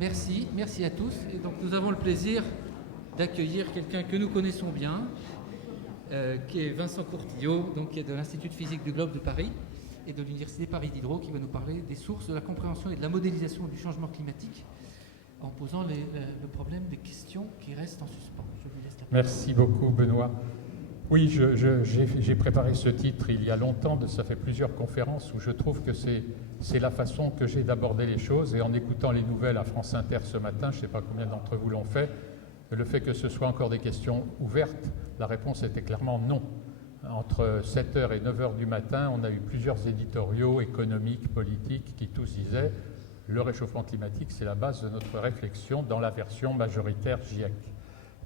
Merci à tous. Et donc nous avons le plaisir d'accueillir quelqu'un que nous connaissons bien, qui est Vincent Courtillot, donc qui est de l'Institut de physique du Globe de Paris et de l'Université Paris Diderot, qui va nous parler des sources de la compréhension et de la modélisation du changement climatique en posant le problème des questions qui restent en suspens. Je vous laisse la parole. Merci beaucoup, Benoît. Oui, j'ai préparé ce titre il y a longtemps, ça fait plusieurs conférences où je trouve que c'est la façon que j'ai d'aborder les choses. Et en écoutant les nouvelles à France Inter ce matin, je ne sais pas combien d'entre vous l'ont fait, le fait que ce soit encore des questions ouvertes, la réponse était clairement non. Entre 7h et 9h du matin, on a eu plusieurs éditoriaux économiques, politiques, qui tous disaient « le réchauffement climatique, c'est la base de notre réflexion dans la version majoritaire GIEC ».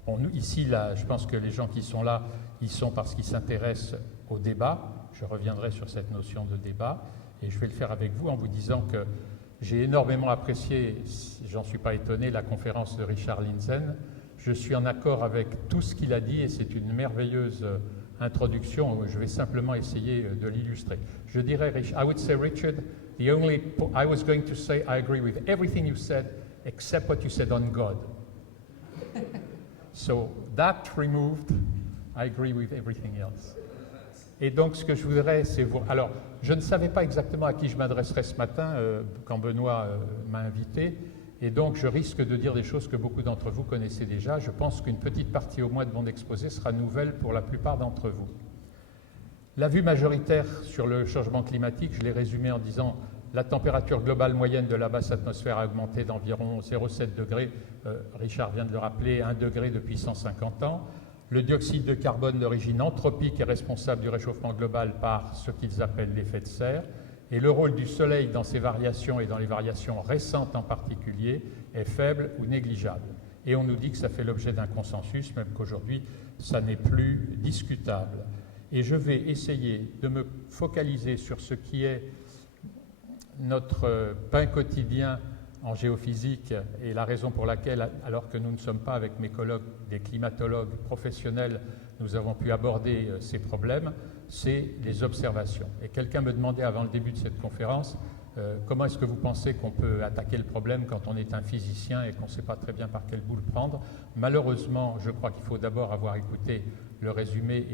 Bon, nous, ici, là, je pense que les gens qui sont là, ils sont parce qu'ils s'intéressent au débat. Je reviendrai sur cette notion de débat et je vais le faire avec vous en vous disant que j'ai énormément apprécié, j'en suis pas étonné, la conférence de Richard Lindzen. Je suis en accord avec tout ce qu'il a dit et c'est une merveilleuse introduction. Je vais simplement essayer de l'illustrer. Je dirais, I would say, Richard, I was going to say I agree with everything you said except what you said on God. So, that removed, I agree with everything else. Et donc, ce que je voudrais, c'est vous... Alors, je ne savais pas exactement à qui je m'adresserais ce matin quand Benoît m'a invité, et donc je risque de dire des choses que beaucoup d'entre vous connaissez déjà. Je pense qu'une petite partie au moins de mon exposé sera nouvelle pour la plupart d'entre vous. La vue majoritaire sur le changement climatique, je l'ai résumée en disant la température globale moyenne de la basse atmosphère a augmenté d'environ 0,7 degrés, Richard vient de le rappeler, 1 degré depuis 150 ans. Le dioxyde de carbone d'origine anthropique est responsable du réchauffement global par ce qu'ils appellent l'effet de serre. Et le rôle du Soleil dans ces variations et dans les variations récentes en particulier est faible ou négligeable. Et on nous dit que ça fait l'objet d'un consensus, même qu'aujourd'hui, ça n'est plus discutable. Et je vais essayer de me focaliser sur ce qui est notre pain quotidien en géophysique et la raison pour laquelle, alors que nous ne sommes pas avec mes collègues des climatologues professionnels, nous avons pu aborder ces problèmes, c'est les observations. Et quelqu'un me demandait avant le début de cette conférence comment est-ce que vous pensez qu'on peut attaquer le problème quand on est un physicien et qu'on ne sait pas très bien par quel bout le prendre. Malheureusement, je crois qu'il faut d'abord avoir écouté le résumé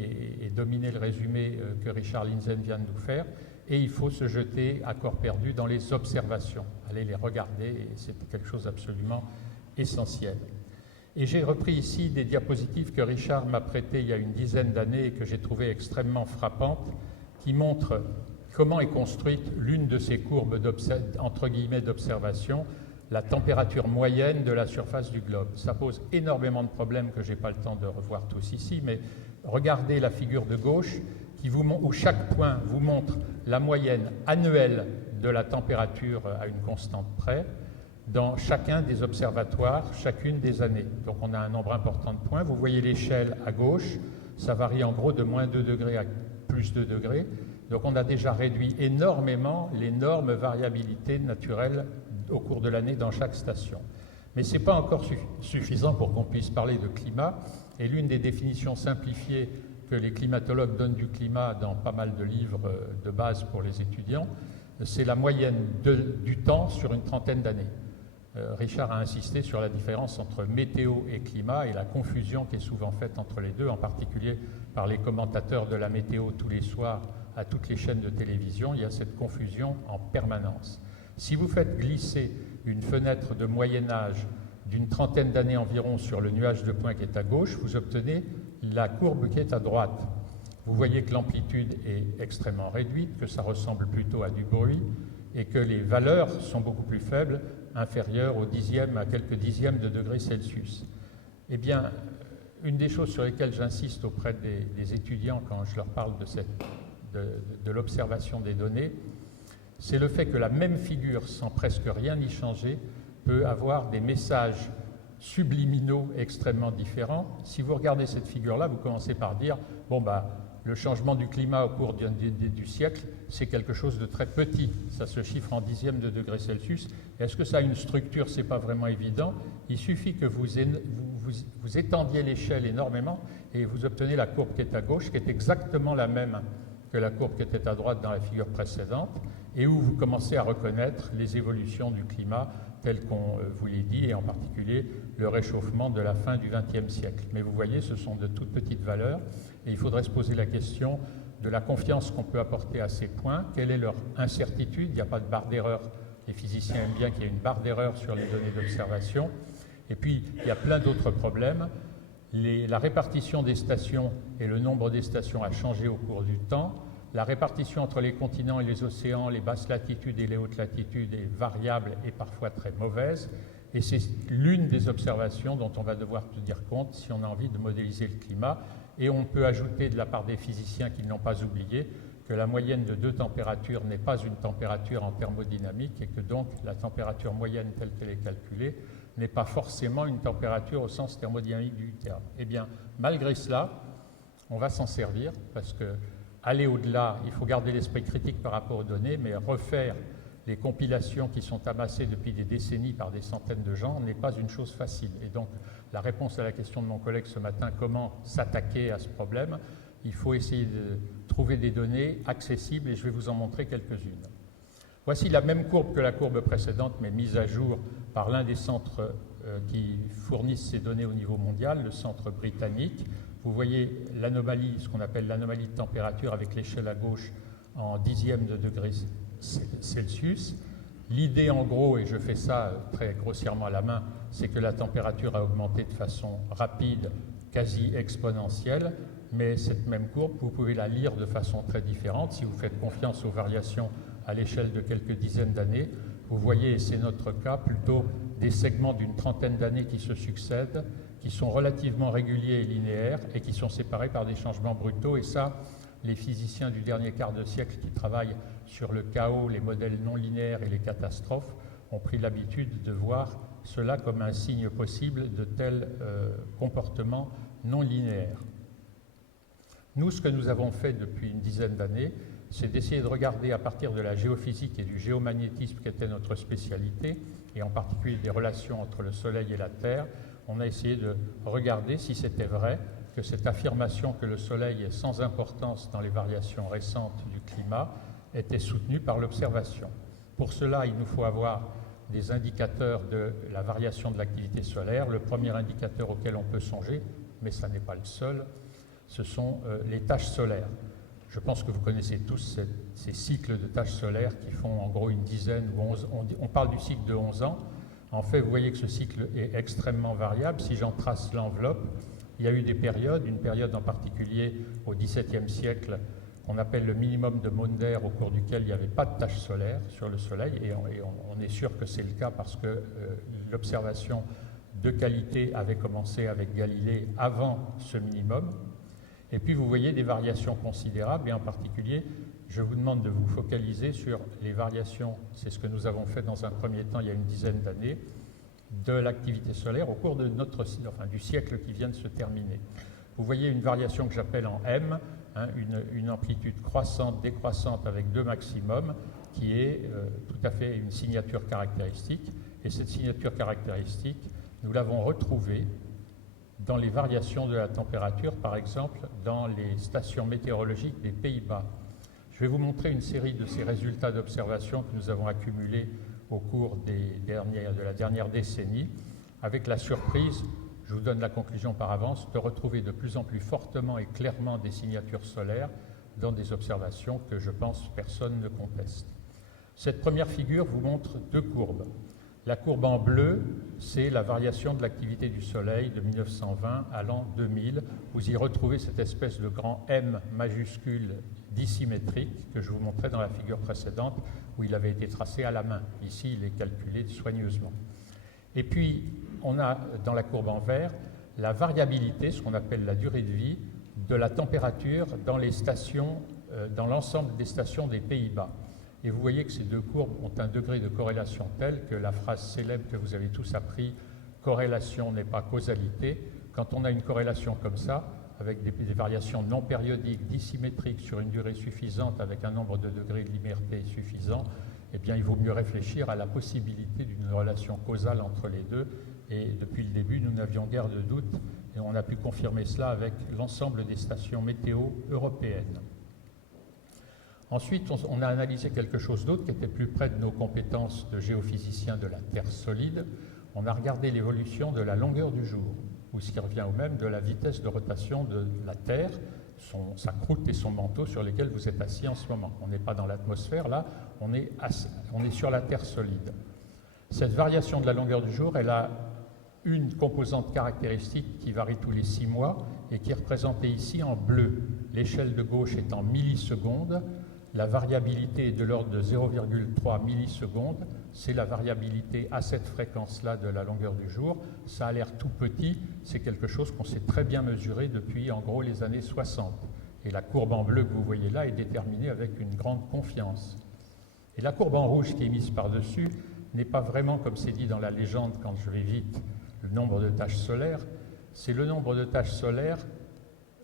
et dominer le résumé que Richard Lindzen vient de nous faire. Et il faut se jeter à corps perdu dans les observations, aller les regarder, et c'est quelque chose d'absolument essentiel. Et j'ai repris ici des diapositives que Richard m'a prêtées il y a une dizaine d'années et que j'ai trouvées extrêmement frappantes, qui montrent comment est construite l'une de ces courbes entre guillemets d'observation, la température moyenne de la surface du globe. Ça pose énormément de problèmes que je n'ai pas le temps de revoir tous ici, mais regardez la figure de gauche, où chaque point vous montre la moyenne annuelle de la température à une constante près dans chacun des observatoires, chacune des années. Donc on a un nombre important de points. Vous voyez l'échelle à gauche, ça varie en gros de moins 2 degrés à plus 2 degrés. Donc on a déjà réduit énormément l'énorme variabilité naturelle au cours de l'année dans chaque station. Mais ce n'est pas encore suffisant pour qu'on puisse parler de climat. Et l'une des définitions simplifiées que les climatologues donnent du climat dans pas mal de livres de base pour les étudiants, c'est la moyenne du temps sur une trentaine d'années. Richard a insisté sur la différence entre météo et climat et la confusion qui est souvent faite entre les deux, en particulier par les commentateurs de la météo tous les soirs à toutes les chaînes de télévision. Il y a cette confusion en permanence. Si vous faites glisser une fenêtre de moyen-âge d'une trentaine d'années environ sur le nuage de points qui est à gauche, vous obtenez la courbe qui est à droite. Vous voyez que l'amplitude est extrêmement réduite, que ça ressemble plutôt à du bruit et que les valeurs sont beaucoup plus faibles, inférieures à quelques dixièmes de degrés Celsius. Eh bien, une des choses sur lesquelles j'insiste auprès des étudiants quand je leur parle de l'observation des données, c'est le fait que la même figure, sans presque rien y changer, peut avoir des messages subliminaux extrêmement différents. Si vous regardez cette figure-là, vous commencez par dire bon, le changement du climat au cours du siècle, c'est quelque chose de très petit. Ça se chiffre en dixièmes de degrés Celsius. Est-ce que ça a une structure? Ce n'est pas vraiment évident. Il suffit que vous étendiez l'échelle énormément et vous obtenez la courbe qui est à gauche, qui est exactement la même que la courbe qui était à droite dans la figure précédente, et où vous commencez à reconnaître les évolutions du climat telles qu'on vous les dit, et en particulier le réchauffement de la fin du XXe siècle. Mais vous voyez, ce sont de toutes petites valeurs, et il faudrait se poser la question de la confiance qu'on peut apporter à ces points. Quelle est leur incertitude? Il n'y a pas de barre d'erreur. Les physiciens aiment bien qu'il y ait une barre d'erreur sur les données d'observation. Et puis, il y a plein d'autres problèmes. La répartition des stations et le nombre des stations a changé au cours du temps. La répartition entre les continents et les océans, les basses latitudes et les hautes latitudes est variable et parfois très mauvaise. Et c'est l'une des observations dont on va devoir tenir compte si on a envie de modéliser le climat. Et on peut ajouter de la part des physiciens qui ne l'ont pas oublié que la moyenne de deux températures n'est pas une température en thermodynamique et que donc la température moyenne telle qu'elle est calculée n'est pas forcément une température au sens thermodynamique du terme. Eh bien, malgré cela, on va s'en servir parce que aller au-delà, il faut garder l'esprit critique par rapport aux données, mais refaire les compilations qui sont amassées depuis des décennies par des centaines de gens n'est pas une chose facile. Et donc, la réponse à la question de mon collègue ce matin, comment s'attaquer à ce problème, il faut essayer de trouver des données accessibles et je vais vous en montrer quelques-unes. Voici la même courbe que la courbe précédente, mais mise à jour par l'un des centres qui fournissent ces données au niveau mondial, le centre britannique. Vous voyez l'anomalie, ce qu'on appelle l'anomalie de température avec l'échelle à gauche en dixièmes de degré Celsius. L'idée en gros, et je fais ça très grossièrement à la main, c'est que la température a augmenté de façon rapide, quasi exponentielle, mais cette même courbe, vous pouvez la lire de façon très différente. Si vous faites confiance aux variations à l'échelle de quelques dizaines d'années, vous voyez, et c'est notre cas, plutôt des segments d'une trentaine d'années qui se succèdent, qui sont relativement réguliers et linéaires et qui sont séparés par des changements brutaux. Et ça, les physiciens du dernier quart de siècle qui travaillent sur le chaos, les modèles non linéaires et les catastrophes ont pris l'habitude de voir cela comme un signe possible de tels comportements non linéaires. Nous, ce que nous avons fait depuis une dizaine d'années, c'est d'essayer de regarder à partir de la géophysique et du géomagnétisme qui était notre spécialité, et en particulier des relations entre le Soleil et la Terre, on a essayé de regarder si c'était vrai que cette affirmation que le Soleil est sans importance dans les variations récentes du climat était soutenue par l'observation. Pour cela, il nous faut avoir des indicateurs de la variation de l'activité solaire. Le premier indicateur auquel on peut songer, mais ça n'est pas le seul, ce sont les taches solaires. Je pense que vous connaissez tous ces cycles de taches solaires qui font en gros une dizaine ou 11, on parle du cycle de 11 ans. En fait, vous voyez que ce cycle est extrêmement variable. Si j'en trace l'enveloppe, il y a eu des périodes, une période en particulier au XVIIe siècle qu'on appelle le minimum de Maunder, au cours duquel il n'y avait pas de taches solaires sur le Soleil, et on est sûr que c'est le cas parce que l'observation de qualité avait commencé avec Galilée avant ce minimum. Et puis vous voyez des variations considérables, et en particulier, je vous demande de vous focaliser sur les variations, c'est ce que nous avons fait dans un premier temps il y a une dizaine d'années, de l'activité solaire au cours de du siècle qui vient de se terminer. Vous voyez une variation que j'appelle en M, une amplitude croissante, décroissante avec deux maximums, qui est tout à fait une signature caractéristique. Et cette signature caractéristique, nous l'avons retrouvée dans les variations de la température, par exemple dans les stations météorologiques des Pays-Bas. Je vais vous montrer une série de ces résultats d'observation que nous avons accumulés au cours de la dernière décennie, avec la surprise, je vous donne la conclusion par avance, de retrouver de plus en plus fortement et clairement des signatures solaires dans des observations que je pense personne ne conteste. Cette première figure vous montre deux courbes. La courbe en bleu, c'est la variation de l'activité du Soleil de 1920 à l'an 2000. Vous y retrouvez cette espèce de grand M majuscule dissymétrique que je vous montrais dans la figure précédente, où il avait été tracé à la main. Ici, il est calculé soigneusement. Et puis, on a dans la courbe en vert la variabilité, ce qu'on appelle la durée de vie, de la température dans les stations, dans l'ensemble des stations des Pays-Bas. Et vous voyez que ces deux courbes ont un degré de corrélation tel que la phrase célèbre que vous avez tous appris, corrélation n'est pas causalité. Quand on a une corrélation comme ça, avec des variations non périodiques, dissymétriques sur une durée suffisante, avec un nombre de degrés de liberté suffisant, eh bien, il vaut mieux réfléchir à la possibilité d'une relation causale entre les deux. Et depuis le début, nous n'avions guère de doute, et on a pu confirmer cela avec l'ensemble des stations météo européennes. Ensuite, on a analysé quelque chose d'autre qui était plus près de nos compétences de géophysicien de la Terre solide. On a regardé l'évolution de la longueur du jour, ou ce qui revient au même de la vitesse de rotation de la Terre, sa croûte et son manteau sur lesquels vous êtes assis en ce moment. On n'est pas dans l'atmosphère, là, on est sur la Terre solide. Cette variation de la longueur du jour, elle a une composante caractéristique qui varie tous les 6 mois et qui est représentée ici en bleu. L'échelle de gauche est en millisecondes. La variabilité est de l'ordre de 0,3 millisecondes. C'est la variabilité à cette fréquence-là de la longueur du jour. Ça a l'air tout petit, c'est quelque chose qu'on sait très bien mesurer depuis en gros les années 60. Et la courbe en bleu que vous voyez là est déterminée avec une grande confiance. Et la courbe en rouge qui est mise par-dessus n'est pas vraiment, comme c'est dit dans la légende quand je vais vite, le nombre de taches solaires. C'est le nombre de taches solaires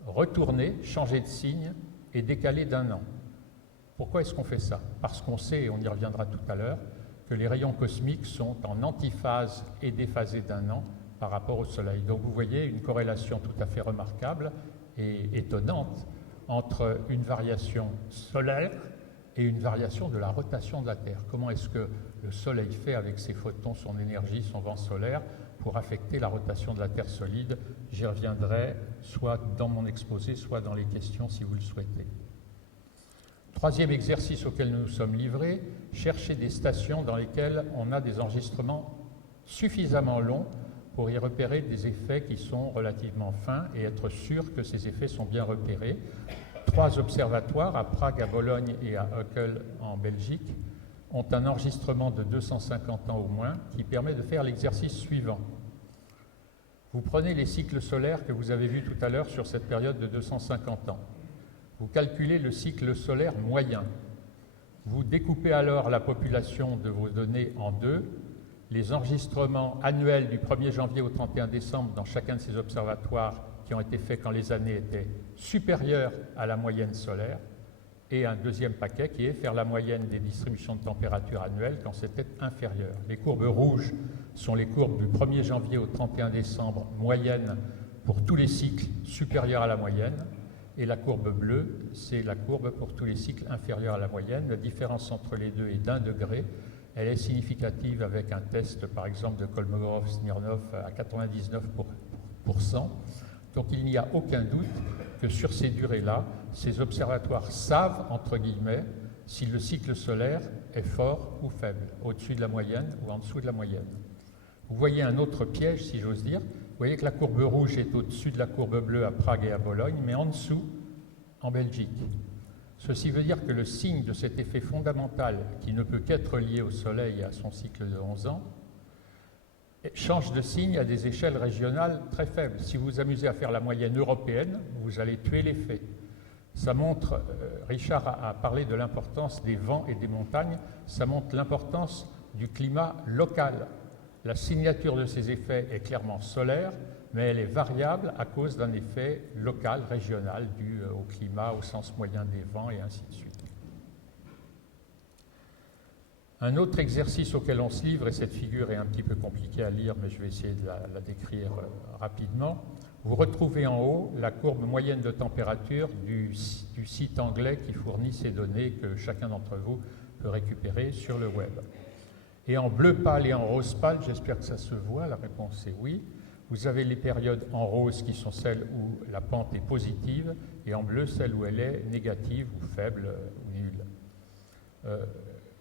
retournées, changées de signe et décalées d'1 an. Pourquoi est-ce qu'on fait ça? Parce qu'on sait, et on y reviendra tout à l'heure, que les rayons cosmiques sont en antiphase et déphasés d'1 an par rapport au Soleil. Donc vous voyez une corrélation tout à fait remarquable et étonnante entre une variation solaire et une variation de la rotation de la Terre. Comment est-ce que le Soleil fait avec ses photons, son énergie, son vent solaire pour affecter la rotation de la Terre solide? J'y reviendrai soit dans mon exposé, soit dans les questions si vous le souhaitez. Troisième exercice auquel nous nous sommes livrés, chercher des stations dans lesquelles on a des enregistrements suffisamment longs pour y repérer des effets qui sont relativement fins et être sûr que ces effets sont bien repérés. 3 observatoires, à Prague, à Bologne et à Uccle en Belgique, ont un enregistrement de 250 ans au moins qui permet de faire l'exercice suivant. Vous prenez les cycles solaires que vous avez vus tout à l'heure sur cette période de 250 ans. Vous calculez le cycle solaire moyen. Vous découpez alors la population de vos données en 2. Les enregistrements annuels du 1er janvier au 31 décembre dans chacun de ces observatoires qui ont été faits quand les années étaient supérieures à la moyenne solaire, et un deuxième paquet qui est faire la moyenne des distributions de température annuelles quand c'était inférieur. Les courbes rouges sont les courbes du 1er janvier au 31 décembre, moyenne pour tous les cycles supérieurs à la moyenne. Et la courbe bleue, c'est la courbe pour tous les cycles inférieurs à la moyenne. La différence entre les deux est d'1 degré. Elle est significative avec un test, par exemple, de Kolmogorov-Smirnov à 99%. Donc il n'y a aucun doute que sur ces durées-là, ces observatoires savent, entre guillemets, si le cycle solaire est fort ou faible, au-dessus de la moyenne ou en dessous de la moyenne. Vous voyez un autre piège, si j'ose dire. Vous voyez que la courbe rouge est au-dessus de la courbe bleue à Prague et à Bologne, mais en dessous, en Belgique. Ceci veut dire que le signe de cet effet fondamental, qui ne peut qu'être lié au Soleil et à son cycle de 11 ans, change de signe à des échelles régionales très faibles. Si vous vous amusez à faire la moyenne européenne, vous allez tuer l'effet. Ça montre, Richard a parlé de l'importance des vents et des montagnes, ça montre l'importance du climat local. La signature de ces effets est clairement solaire, mais elle est variable à cause d'un effet local, régional, dû au climat, au sens moyen des vents et ainsi de suite. Un autre exercice auquel on se livre, et cette figure est un petit peu compliquée à lire, mais je vais essayer de la décrire rapidement. Vous retrouvez en haut la courbe moyenne de température du site anglais qui fournit ces données que chacun d'entre vous peut récupérer sur le web. Et en bleu pâle et en rose pâle, j'espère que ça se voit, la réponse est oui. Vous avez les périodes en rose qui sont celles où la pente est positive, et en bleu celles où elle est négative ou faible ou nulle.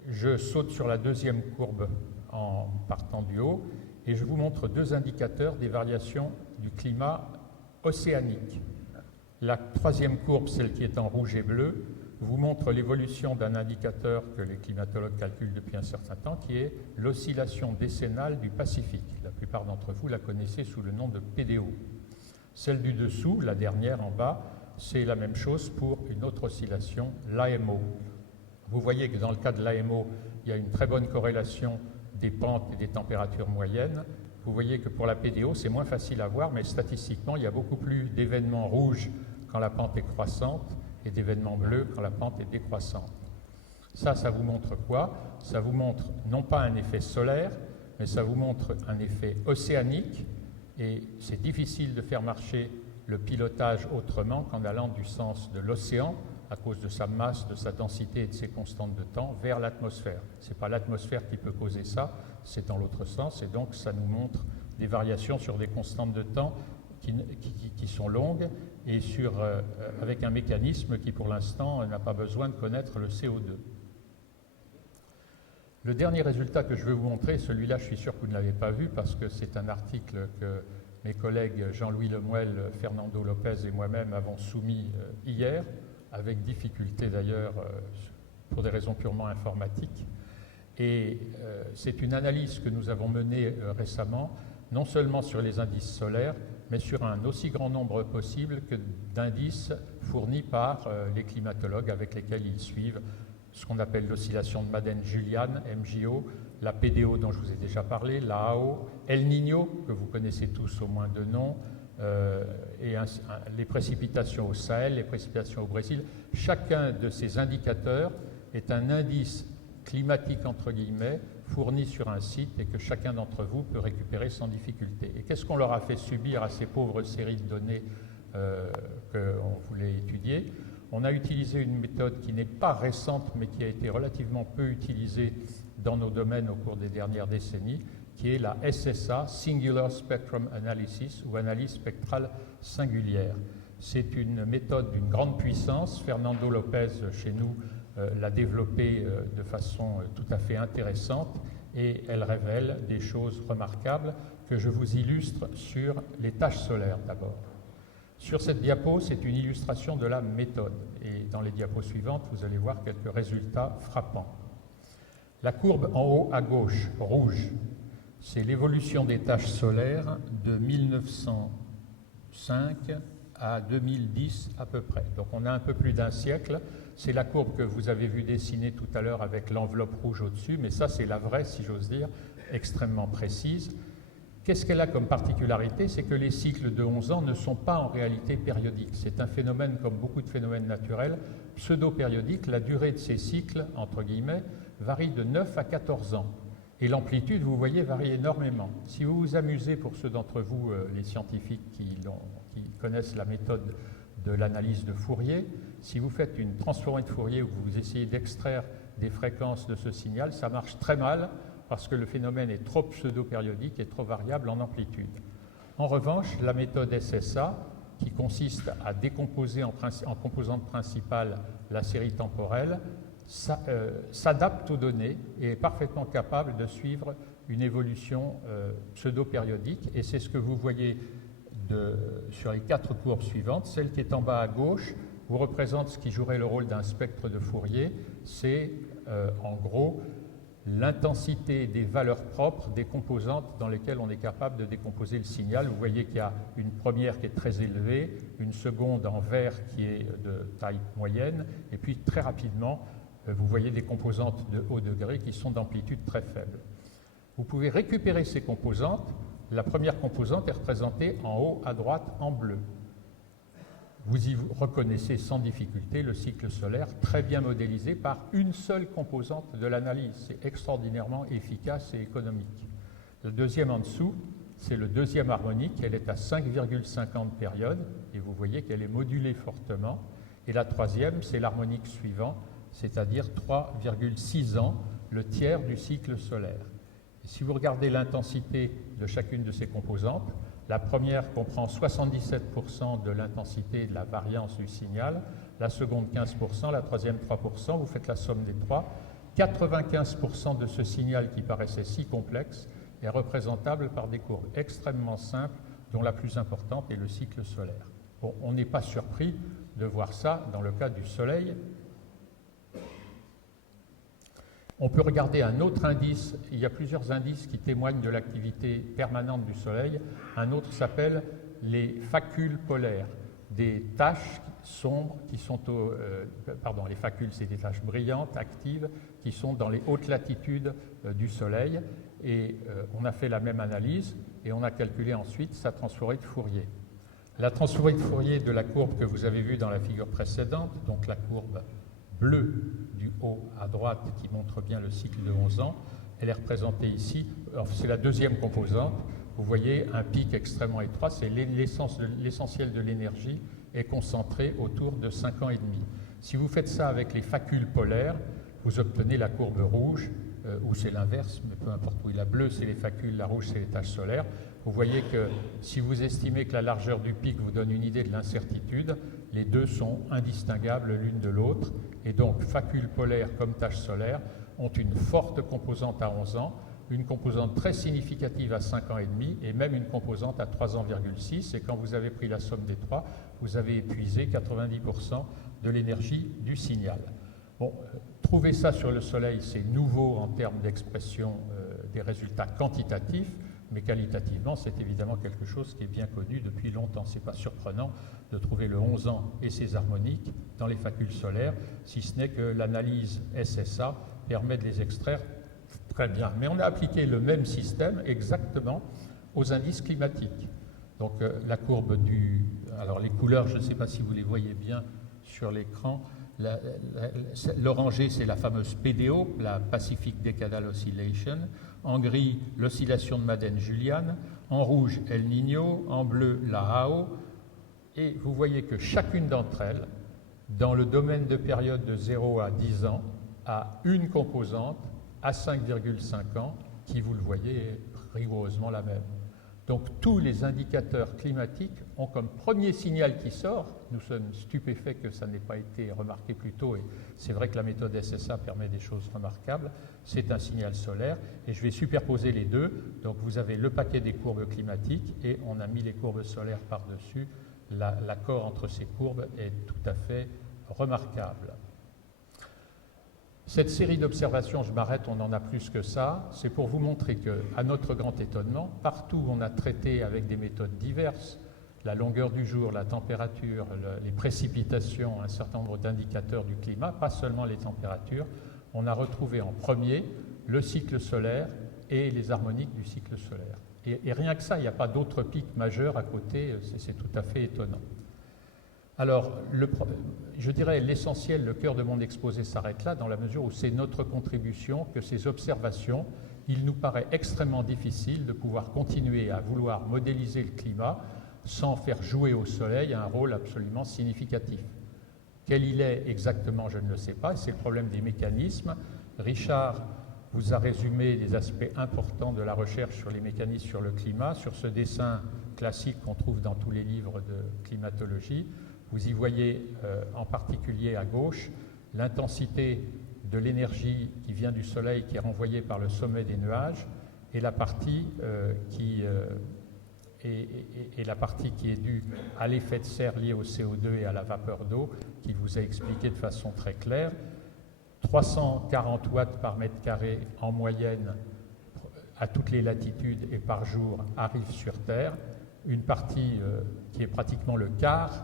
Je saute sur la deuxième courbe en partant du haut, et je vous montre 2 indicateurs des variations du climat océanique. La troisième courbe, celle qui est en rouge et bleu, vous montre l'évolution d'un indicateur que les climatologues calculent depuis un certain temps, qui est l'oscillation décennale du Pacifique. La plupart d'entre vous la connaissez sous le nom de PDO. Celle du dessous, la dernière en bas, c'est la même chose pour une autre oscillation, l'AMO. Vous voyez que dans le cas de l'AMO, il y a une très bonne corrélation des pentes et des températures moyennes. Vous voyez que pour la PDO, c'est moins facile à voir, mais statistiquement, il y a beaucoup plus d'événements rouges quand la pente est croissante et d'événements bleus quand la pente est décroissante. Ça vous montre quoi? Ça vous montre non pas un effet solaire, mais ça vous montre un effet océanique, et c'est difficile de faire marcher le pilotage autrement qu'en allant du sens de l'océan à cause de sa masse, de sa densité et de ses constantes de temps, vers l'atmosphère. Ce n'est pas l'atmosphère qui peut causer ça, c'est dans l'autre sens, et donc ça nous montre des variations sur des constantes de temps qui sont longues et avec un mécanisme qui, pour l'instant, n'a pas besoin de connaître le CO2. Le dernier résultat que je veux vous montrer, celui-là, je suis sûr que vous ne l'avez pas vu parce que c'est un article que mes collègues Jean-Louis Lemuel, Fernando Lopez et moi-même avons soumis hier, avec difficulté d'ailleurs, pour des raisons purement informatiques. Et c'est une analyse que nous avons menée récemment, non seulement sur les indices solaires, mais sur un aussi grand nombre possible que d'indices fournis par les climatologues avec lesquels ils suivent ce qu'on appelle l'oscillation de Madden-Julian, MJO, la PDO dont je vous ai déjà parlé, la AO, El Niño, que vous connaissez tous au moins de nom, et les précipitations au Sahel, les précipitations au Brésil. Chacun de ces indicateurs est un indice climatique, entre guillemets, fourni sur un site et que chacun d'entre vous peut récupérer sans difficulté. Et qu'est-ce qu'on leur a fait subir à ces pauvres séries de données qu'on voulait étudier? On a utilisé une méthode qui n'est pas récente, mais qui a été relativement peu utilisée dans nos domaines au cours des dernières décennies, qui est la SSA, Singular Spectrum Analysis, ou analyse spectrale singulière. C'est une méthode d'une grande puissance. Fernando Lopez, chez nous, l'a développée de façon tout à fait intéressante et elle révèle des choses remarquables que je vous illustre sur les taches solaires d'abord. Sur cette diapo, c'est une illustration de la méthode et dans les diapos suivantes, vous allez voir quelques résultats frappants. La courbe en haut à gauche, rouge, c'est l'évolution des taches solaires de 1905 à 2010 à peu près. Donc on a un peu plus d'un siècle. C'est la courbe que vous avez vue dessiner tout à l'heure avec l'enveloppe rouge au-dessus, mais ça c'est la vraie, si j'ose dire, extrêmement précise. Qu'est-ce qu'elle a comme particularité? C'est que les cycles de 11 ans ne sont pas en réalité périodiques. C'est un phénomène, comme beaucoup de phénomènes naturels, pseudo-périodique. La durée de ces cycles, entre guillemets, varie de 9 à 14 ans. Et l'amplitude, vous voyez, varie énormément. Si vous vous amusez, pour ceux d'entre vous, les scientifiques qui connaissent la méthode de l'analyse de Fourier, si vous faites une transformée de Fourier où vous essayez d'extraire des fréquences de ce signal, ça marche très mal parce que le phénomène est trop pseudo-périodique et trop variable en amplitude. En revanche, la méthode SSA, qui consiste à décomposer en composantes principales la série temporelle, s'adapte aux données et est parfaitement capable de suivre une évolution pseudo-périodique. Et c'est ce que vous voyez sur les 4 courbes suivantes. Celle qui est en bas à gauche vous représente ce qui jouerait le rôle d'un spectre de Fourier. C'est en gros l'intensité des valeurs propres des composantes dans lesquelles on est capable de décomposer le signal. Vous voyez qu'il y a une première qui est très élevée, une seconde en vert qui est de taille moyenne, et puis très rapidement, vous voyez des composantes de haut degré qui sont d'amplitude très faible. Vous pouvez récupérer ces composantes. La première composante est représentée en haut à droite en bleu. Vous y reconnaissez sans difficulté le cycle solaire très bien modélisé par une seule composante de l'analyse. C'est extraordinairement efficace et économique. Le deuxième en dessous, c'est le deuxième harmonique. Elle est à 5,50 périodes et vous voyez qu'elle est modulée fortement. Et la troisième, c'est l'harmonique suivant, c'est-à-dire 3,6 ans, le tiers du cycle solaire. Et si vous regardez l'intensité de chacune de ces composantes, la première comprend 77% de l'intensité et de la variance du signal, la seconde 15%, la troisième 3%, vous faites la somme des trois. 95% de ce signal qui paraissait si complexe est représentable par des courbes extrêmement simples, dont la plus importante est le cycle solaire. Bon, on n'est pas surpris de voir ça dans le cas du Soleil. On peut regarder un autre indice, il y a plusieurs indices qui témoignent de l'activité permanente du Soleil. Un autre s'appelle les facules polaires, des taches sombres qui sont les facules, c'est des taches brillantes, actives, qui sont dans les hautes latitudes du Soleil. Et on a fait la même analyse et on a calculé ensuite sa transformée de Fourier. La transformée de Fourier de la courbe que vous avez vue dans la figure précédente, donc la courbe bleue du haut à droite qui montre bien le cycle de 11 ans, elle est représentée ici. C'est la deuxième composante. Vous voyez un pic extrêmement étroit, c'est l'essentiel de l'énergie est concentré autour de 5 ans et demi. Si vous faites ça avec les facules polaires, vous obtenez la courbe rouge, ou c'est l'inverse, mais peu importe où. La bleue, c'est les facules, la rouge, c'est les taches solaires. Vous voyez que si vous estimez que la largeur du pic vous donne une idée de l'incertitude, les deux sont indistinguables l'une de l'autre. Et donc, facules polaires comme taches solaires ont une forte composante à 11 ans, une composante très significative à 5 ans et demi, et même une composante à 3 ans,6. Et quand vous avez pris la somme des trois, vous avez épuisé 90% de l'énergie du signal. Bon, trouver ça sur le Soleil, c'est nouveau en termes d'expression des résultats quantitatifs, mais qualitativement, c'est évidemment quelque chose qui est bien connu depuis longtemps. Ce n'est pas surprenant de trouver le 11 ans et ses harmoniques dans les facules solaires, si ce n'est que l'analyse SSA permet de les extraire très bien. Mais on a appliqué le même système exactement aux indices climatiques. Donc la courbe alors les couleurs, je ne sais pas si vous les voyez bien sur l'écran. L'orangé, c'est la fameuse PDO, la Pacific Decadal Oscillation. En gris, l'oscillation de Madden-Julian. En rouge, El Niño. En bleu, la AO. Et vous voyez que chacune d'entre elles, dans le domaine de période de 0 à 10 ans, a une composante à 5,5 ans qui, vous le voyez, est rigoureusement la même. Donc tous les indicateurs climatiques ont comme premier signal qui sort, nous sommes stupéfaits que ça n'ait pas été remarqué plus tôt, et c'est vrai que la méthode SSA permet des choses remarquables, c'est un signal solaire, et je vais superposer les deux. Donc vous avez le paquet des courbes climatiques, et on a mis les courbes solaires par-dessus. L'accord entre ces courbes est tout à fait remarquable. Cette série d'observations, je m'arrête, on en a plus que ça, c'est pour vous montrer qu'à notre grand étonnement, partout où on a traité avec des méthodes diverses, la longueur du jour, la température, les précipitations, un certain nombre d'indicateurs du climat, pas seulement les températures, on a retrouvé en premier le cycle solaire et les harmoniques du cycle solaire. Et rien que ça, il n'y a pas d'autres pics majeurs à côté, c'est tout à fait étonnant. Alors, je dirais l'essentiel, le cœur de mon exposé s'arrête là, dans la mesure où c'est notre contribution que ces observations, il nous paraît extrêmement difficile de pouvoir continuer à vouloir modéliser le climat sans faire jouer au Soleil un rôle absolument significatif. Quel il est exactement, je ne le sais pas, et c'est le problème des mécanismes. Richard vous a résumé les aspects importants de la recherche sur les mécanismes sur le climat, sur ce dessin classique qu'on trouve dans tous les livres de climatologie. Vous y voyez en particulier à gauche l'intensité de l'énergie qui vient du Soleil, qui est renvoyée par le sommet des nuages, et la partie qui est due à l'effet de serre lié au CO2 et à la vapeur d'eau, qu'il vous a expliqué de façon très claire. 340 watts par mètre carré en moyenne à toutes les latitudes et par jour arrive sur Terre. Une partie qui est pratiquement le quart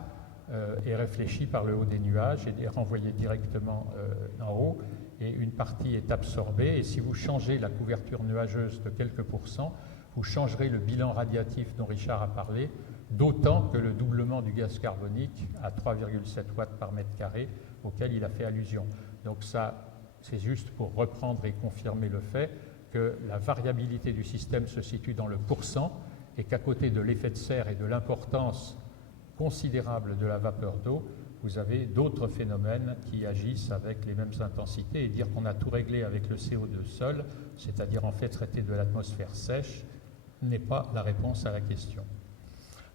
est réfléchie par le haut des nuages et est renvoyée directement en haut, et une partie est absorbée. Et si vous changez la couverture nuageuse de quelques pourcents, vous changerez le bilan radiatif dont Richard a parlé, d'autant que le doublement du gaz carbonique à 3,7 watts par mètre carré auquel il a fait allusion. Donc ça, c'est juste pour reprendre et confirmer le fait que la variabilité du système se situe dans le pourcent, et qu'à côté de l'effet de serre et de l'importance considérable de la vapeur d'eau, vous avez d'autres phénomènes qui agissent avec les mêmes intensités. Et dire qu'on a tout réglé avec le CO2 seul, c'est-à-dire en fait traiter de l'atmosphère sèche, n'est pas la réponse à la question.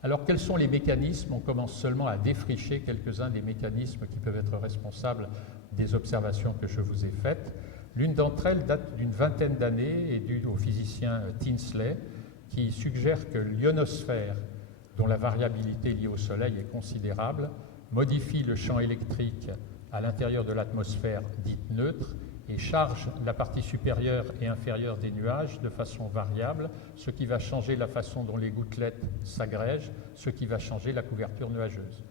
Alors quels sont les mécanismes? On commence seulement à défricher quelques-uns des mécanismes qui peuvent être responsables des observations que je vous ai faites. L'une d'entre elles date d'une vingtaine d'années et est due au physicien Tinsley, qui suggère que l'ionosphère, dont la variabilité liée au Soleil est considérable, modifie le champ électrique à l'intérieur de l'atmosphère dite neutre et charge la partie supérieure et inférieure des nuages de façon variable, ce qui va changer la façon dont les gouttelettes s'agrègent, ce qui va changer la couverture nuageuse.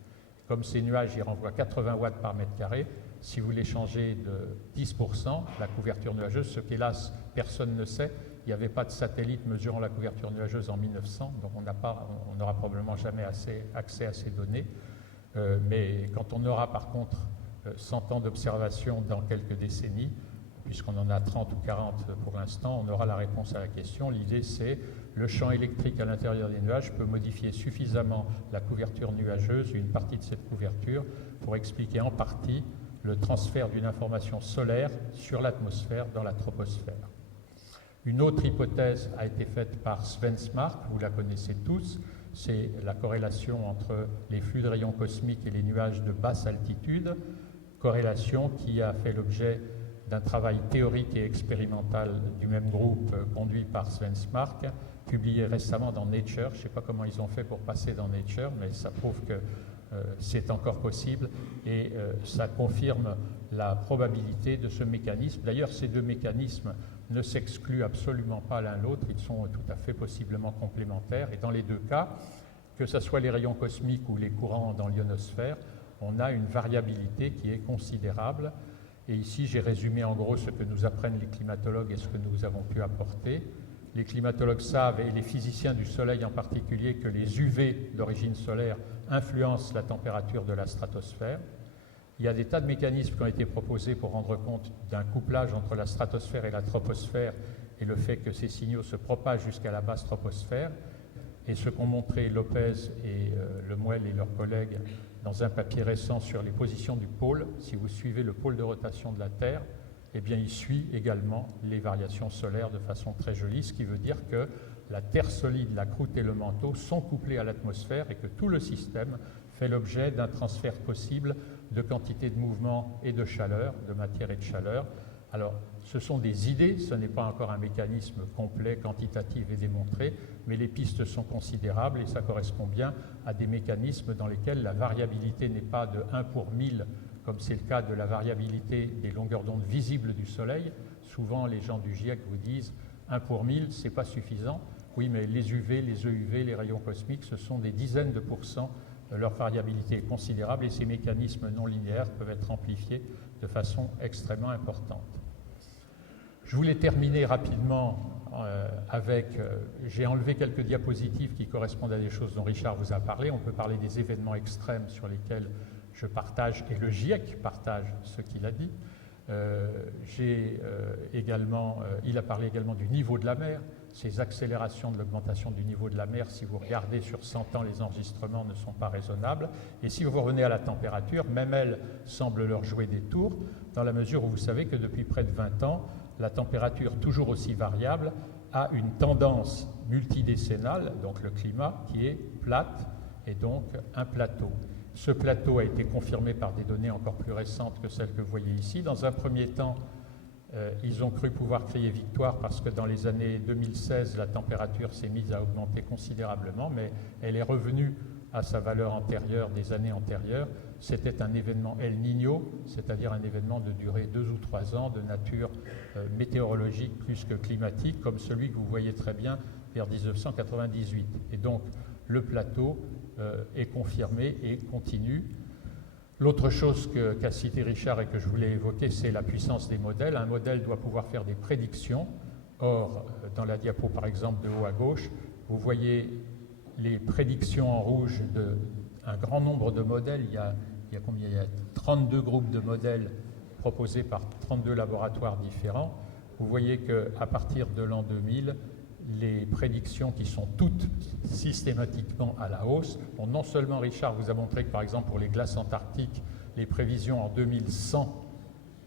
Comme ces nuages y renvoient 80 watts par mètre carré, si vous les changez de 10%, la couverture nuageuse, ce qu'hélas personne ne sait, il n'y avait pas de satellite mesurant la couverture nuageuse en 1900, donc on n'aura probablement jamais accès à ces données. Mais quand on aura par contre 100 ans d'observation dans quelques décennies, puisqu'on en a 30 ou 40 pour l'instant, on aura la réponse à la question. L'idée, c'est le champ électrique à l'intérieur des nuages peut modifier suffisamment la couverture nuageuse, une partie de cette couverture, pour expliquer en partie le transfert d'une information solaire sur l'atmosphère dans la troposphère. Une autre hypothèse a été faite par Svensmark, vous la connaissez tous, c'est la corrélation entre les flux de rayons cosmiques et les nuages de basse altitude, corrélation qui a fait l'objet d'un travail théorique et expérimental du même groupe conduit par Svensmark, publié récemment dans Nature. Je ne sais pas comment ils ont fait pour passer dans Nature, mais ça prouve que c'est encore possible et ça confirme la probabilité de ce mécanisme. D'ailleurs, ces deux mécanismes ne s'excluent absolument pas l'un l'autre, ils sont tout à fait possiblement complémentaires et dans les deux cas, que ce soit les rayons cosmiques ou les courants dans l'ionosphère, on a une variabilité qui est considérable. Et ici, j'ai résumé en gros ce que nous apprennent les climatologues et ce que nous avons pu apporter. Les climatologues savent, et les physiciens du Soleil en particulier, que les UV d'origine solaire influencent la température de la stratosphère. Il y a des tas de mécanismes qui ont été proposés pour rendre compte d'un couplage entre la stratosphère et la troposphère et le fait que ces signaux se propagent jusqu'à la basse troposphère. Et ce qu'ont montré Lopez et Lemuel et leurs collègues dans un papier récent sur les positions du pôle, si vous suivez le pôle de rotation de la Terre, eh bien, il suit également les variations solaires de façon très jolie, ce qui veut dire que la Terre solide, la croûte et le manteau sont couplés à l'atmosphère et que tout le système fait l'objet d'un transfert possible de quantité de mouvement et de chaleur, de matière et de chaleur. Alors, ce sont des idées, ce n'est pas encore un mécanisme complet, quantitatif et démontré, mais les pistes sont considérables et ça correspond bien à des mécanismes dans lesquels la variabilité n'est pas de 1 pour 1000, comme c'est le cas de la variabilité des longueurs d'onde visibles du Soleil. Souvent, les gens du GIEC vous disent 1 pour 1000, ce n'est pas suffisant. Oui, mais les UV, les EUV, les rayons cosmiques, ce sont des dizaines de pourcents. Leur variabilité est considérable et ces mécanismes non linéaires peuvent être amplifiés de façon extrêmement importante. Je voulais terminer rapidement j'ai enlevé quelques diapositives qui correspondent à des choses dont Richard vous a parlé. On peut parler des événements extrêmes sur lesquels je partage, et le GIEC partage ce qu'il a dit. Il a parlé également du niveau de la mer, ces accélérations de l'augmentation du niveau de la mer, si vous regardez sur 100 ans, les enregistrements ne sont pas raisonnables. Et si vous revenez à la température, même elle semble leur jouer des tours, dans la mesure où vous savez que depuis près de 20 ans, la température toujours aussi variable a une tendance multidécennale, donc le climat, qui est plate et donc un plateau. Ce plateau a été confirmé par des données encore plus récentes que celles que vous voyez ici. Dans un premier temps, ils ont cru pouvoir crier victoire parce que dans les années 2016, la température s'est mise à augmenter considérablement, mais elle est revenue à sa valeur antérieure des années antérieures. C'était un événement El Niño, c'est-à-dire un événement de durée 2 ou 3 ans, de nature météorologique plus que climatique, comme celui que vous voyez très bien vers 1998. Et donc, le plateau est confirmé et continue. L'autre chose qu'a cité Richard et que je voulais évoquer, c'est la puissance des modèles. Un modèle doit pouvoir faire des prédictions. Or, dans la diapo, par exemple, de haut à gauche, vous voyez les prédictions en rouge d'un grand nombre de modèles. Il y a 32 groupes de modèles proposés par 32 laboratoires différents. Vous voyez qu'à partir de l'an 2000, les prédictions qui sont toutes systématiquement à la hausse. Bon, non seulement Richard vous a montré que par exemple pour les glaces antarctiques, les prévisions en 2100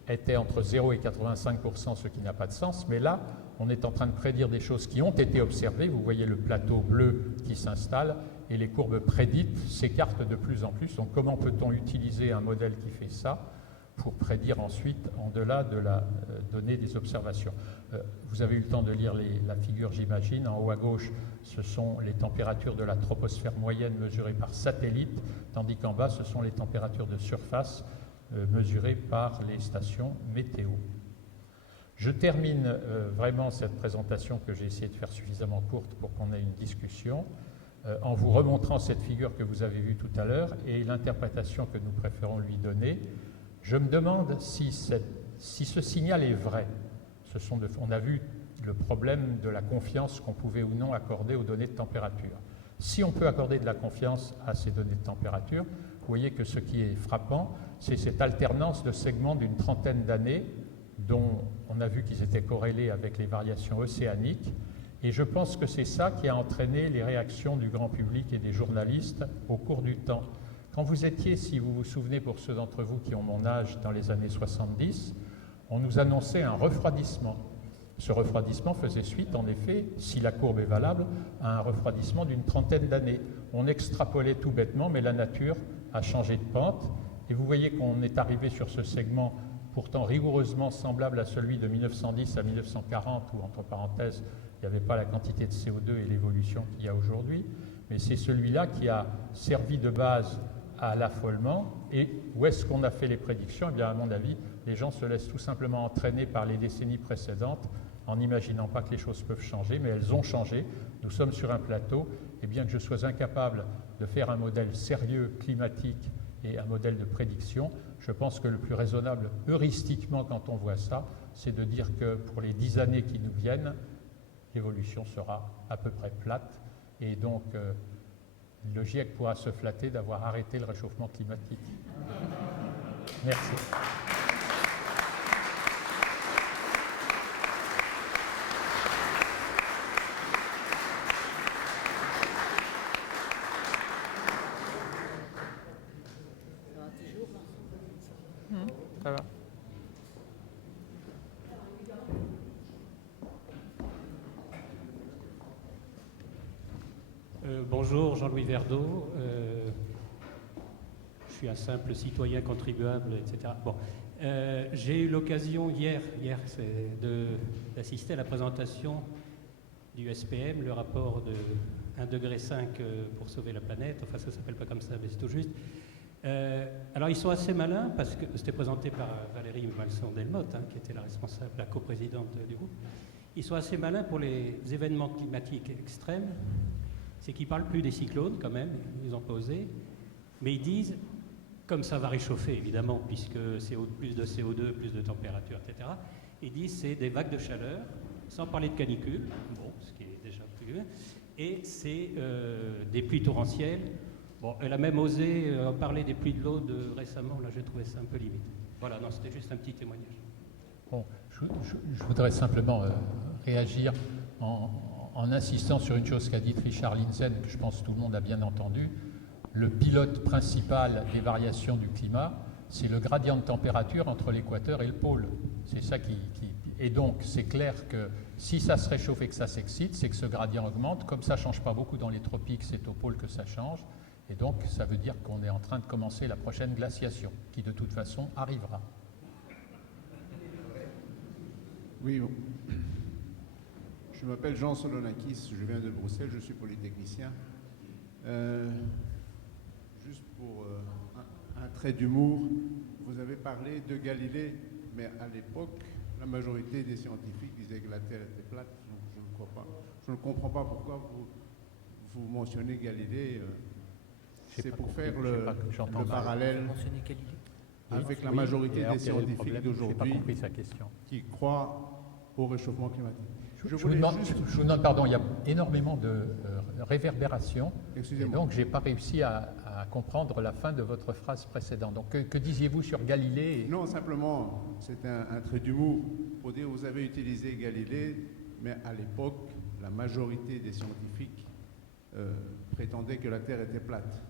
étaient entre 0 et 85%, ce qui n'a pas de sens, mais là, on est en train de prédire des choses qui ont été observées. Vous voyez le plateau bleu qui s'installe et les courbes prédites s'écartent de plus en plus. Donc comment peut-on utiliser un modèle qui fait ça pour prédire ensuite en-delà de la donnée des observations. Vous avez eu le temps de lire la figure, j'imagine. En haut à gauche, ce sont les températures de la troposphère moyenne mesurées par satellite, tandis qu'en bas, ce sont les températures de surface mesurées par les stations météo. Je termine vraiment cette présentation que j'ai essayé de faire suffisamment courte pour qu'on ait une discussion en vous remontrant cette figure que vous avez vue tout à l'heure et l'interprétation que nous préférons lui donner. Je me demande si ce signal est vrai. On a vu le problème de la confiance qu'on pouvait ou non accorder aux données de température. Si on peut accorder de la confiance à ces données de température, vous voyez que ce qui est frappant, c'est cette alternance de segments d'une trentaine d'années dont on a vu qu'ils étaient corrélés avec les variations océaniques. Et je pense que c'est ça qui a entraîné les réactions du grand public et des journalistes au cours du temps. Quand vous étiez, si vous vous souvenez, pour ceux d'entre vous qui ont mon âge, dans les années 70, on nous annonçait un refroidissement. Ce refroidissement faisait suite, en effet, si la courbe est valable, à un refroidissement d'une trentaine d'années. On extrapolait tout bêtement, mais la nature a changé de pente. Et vous voyez qu'on est arrivé sur ce segment pourtant rigoureusement semblable à celui de 1910 à 1940, où, entre parenthèses, il n'y avait pas la quantité de CO2 et l'évolution qu'il y a aujourd'hui, mais c'est celui-là qui a servi de base à l'affolement. Et où est-ce qu'on a fait les prédictions? Eh bien, à mon avis, les gens se laissent tout simplement entraîner par les décennies précédentes en n'imaginant pas que les choses peuvent changer, mais elles ont changé. Nous sommes sur un plateau, et bien que je sois incapable de faire un modèle sérieux climatique et un modèle de prédiction, je pense que le plus raisonnable heuristiquement quand on voit ça, c'est de dire que pour les 10 années qui nous viennent, l'évolution sera à peu près plate, et donc le GIEC pourra se flatter d'avoir arrêté le réchauffement climatique. Merci. Ça va. Bonjour, Jean-Louis Verdeau. Je suis un simple citoyen contribuable, etc. Bon, j'ai eu l'occasion hier d'assister à la présentation du SPM, le rapport de 1,5 degré pour sauver la planète. Enfin, ça ne s'appelle pas comme ça, mais c'est tout juste. Alors, ils sont assez malins, parce que c'était présenté par Valérie Malson-Delmotte, qui était la responsable, la coprésidente du groupe. Ils sont assez malins pour les événements climatiques extrêmes. C'est qu'ils ne parlent plus des cyclones, quand même, ils ont pas osé, mais ils disent, comme ça va réchauffer, évidemment, puisque c'est plus de CO2, plus de température, etc., ils disent c'est des vagues de chaleur, sans parler de canicule, bon, ce qui est déjà plus bien, et c'est des pluies torrentielles. Bon, elle a même osé parler des pluies de l'Aude récemment, là j'ai trouvé ça un peu limite. Voilà, non, c'était juste un petit témoignage. Bon, je voudrais simplement réagir en insistant sur une chose qu'a dite Richard Lindzen, que je pense que tout le monde a bien entendu. Le pilote principal des variations du climat, c'est le gradient de température entre l'équateur et le pôle. C'est ça qui... Et donc, c'est clair que si ça se réchauffe et que ça s'excite, c'est que ce gradient augmente. Comme ça ne change pas beaucoup dans les tropiques, c'est au pôle que ça change. Et donc, ça veut dire qu'on est en train de commencer la prochaine glaciation, qui de toute façon arrivera. Oui, bon. Je m'appelle Jean Solonakis, je viens de Bruxelles, je suis polytechnicien. Juste pour un trait d'humour, vous avez parlé de Galilée, mais à l'époque, la majorité des scientifiques disaient que la Terre était plate, donc je ne crois pas. Je ne comprends pas pourquoi vous mentionnez Galilée. C'est pour faire le parallèle avec la majorité des scientifiques d'aujourd'hui qui croient au réchauffement climatique. Je vous demande pardon, il y a énormément de réverbération, et donc je n'ai pas réussi à comprendre la fin de votre phrase précédente. Donc que disiez-vous sur Galilée? Non, simplement, c'est un trait d'humour pour dire que vous avez utilisé Galilée, mais à l'époque, la majorité des scientifiques prétendaient que la Terre était plate,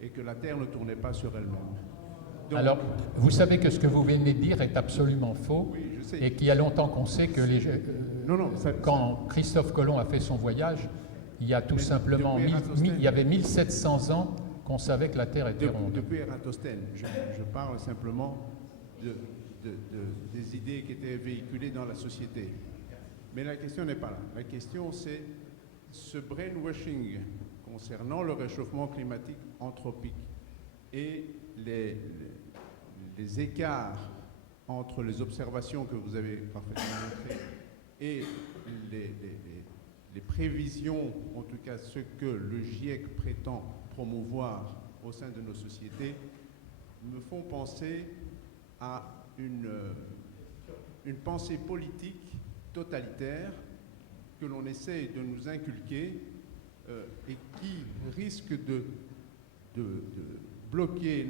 et que la Terre ne tournait pas sur elle-même. Alors, vous savez que ce que vous venez de dire est absolument faux, oui, je sais. Et qu'il y a longtemps qu'on sait que quand Christophe Colomb a fait son voyage, il y a tout simplement il y avait 1700 ans qu'on savait que la Terre était ronde. Depuis Ératosthène, je parle simplement des idées qui étaient véhiculées dans la société. Mais la question n'est pas là. La question, c'est ce brainwashing concernant le réchauffement climatique anthropique et les écarts entre les observations que vous avez parfaitement montrées et les prévisions, en tout cas ce que le GIEC prétend promouvoir au sein de nos sociétés, me font penser à une pensée politique totalitaire que l'on essaie de nous inculquer et qui risque de bloquer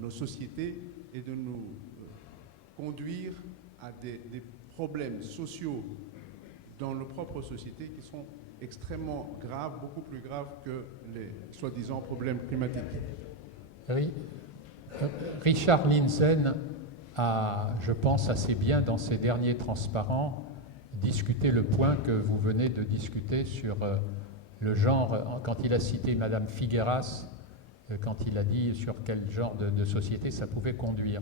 nos sociétés et de nous conduire à des problèmes sociaux dans nos propres sociétés qui sont extrêmement graves, beaucoup plus graves que les soi-disant problèmes climatiques. Richard Lindzen a, je pense, assez bien dans ses derniers transparents discuté le point que vous venez de discuter sur le genre, quand il a cité Madame Figueras, quand il a dit sur quel genre de société ça pouvait conduire.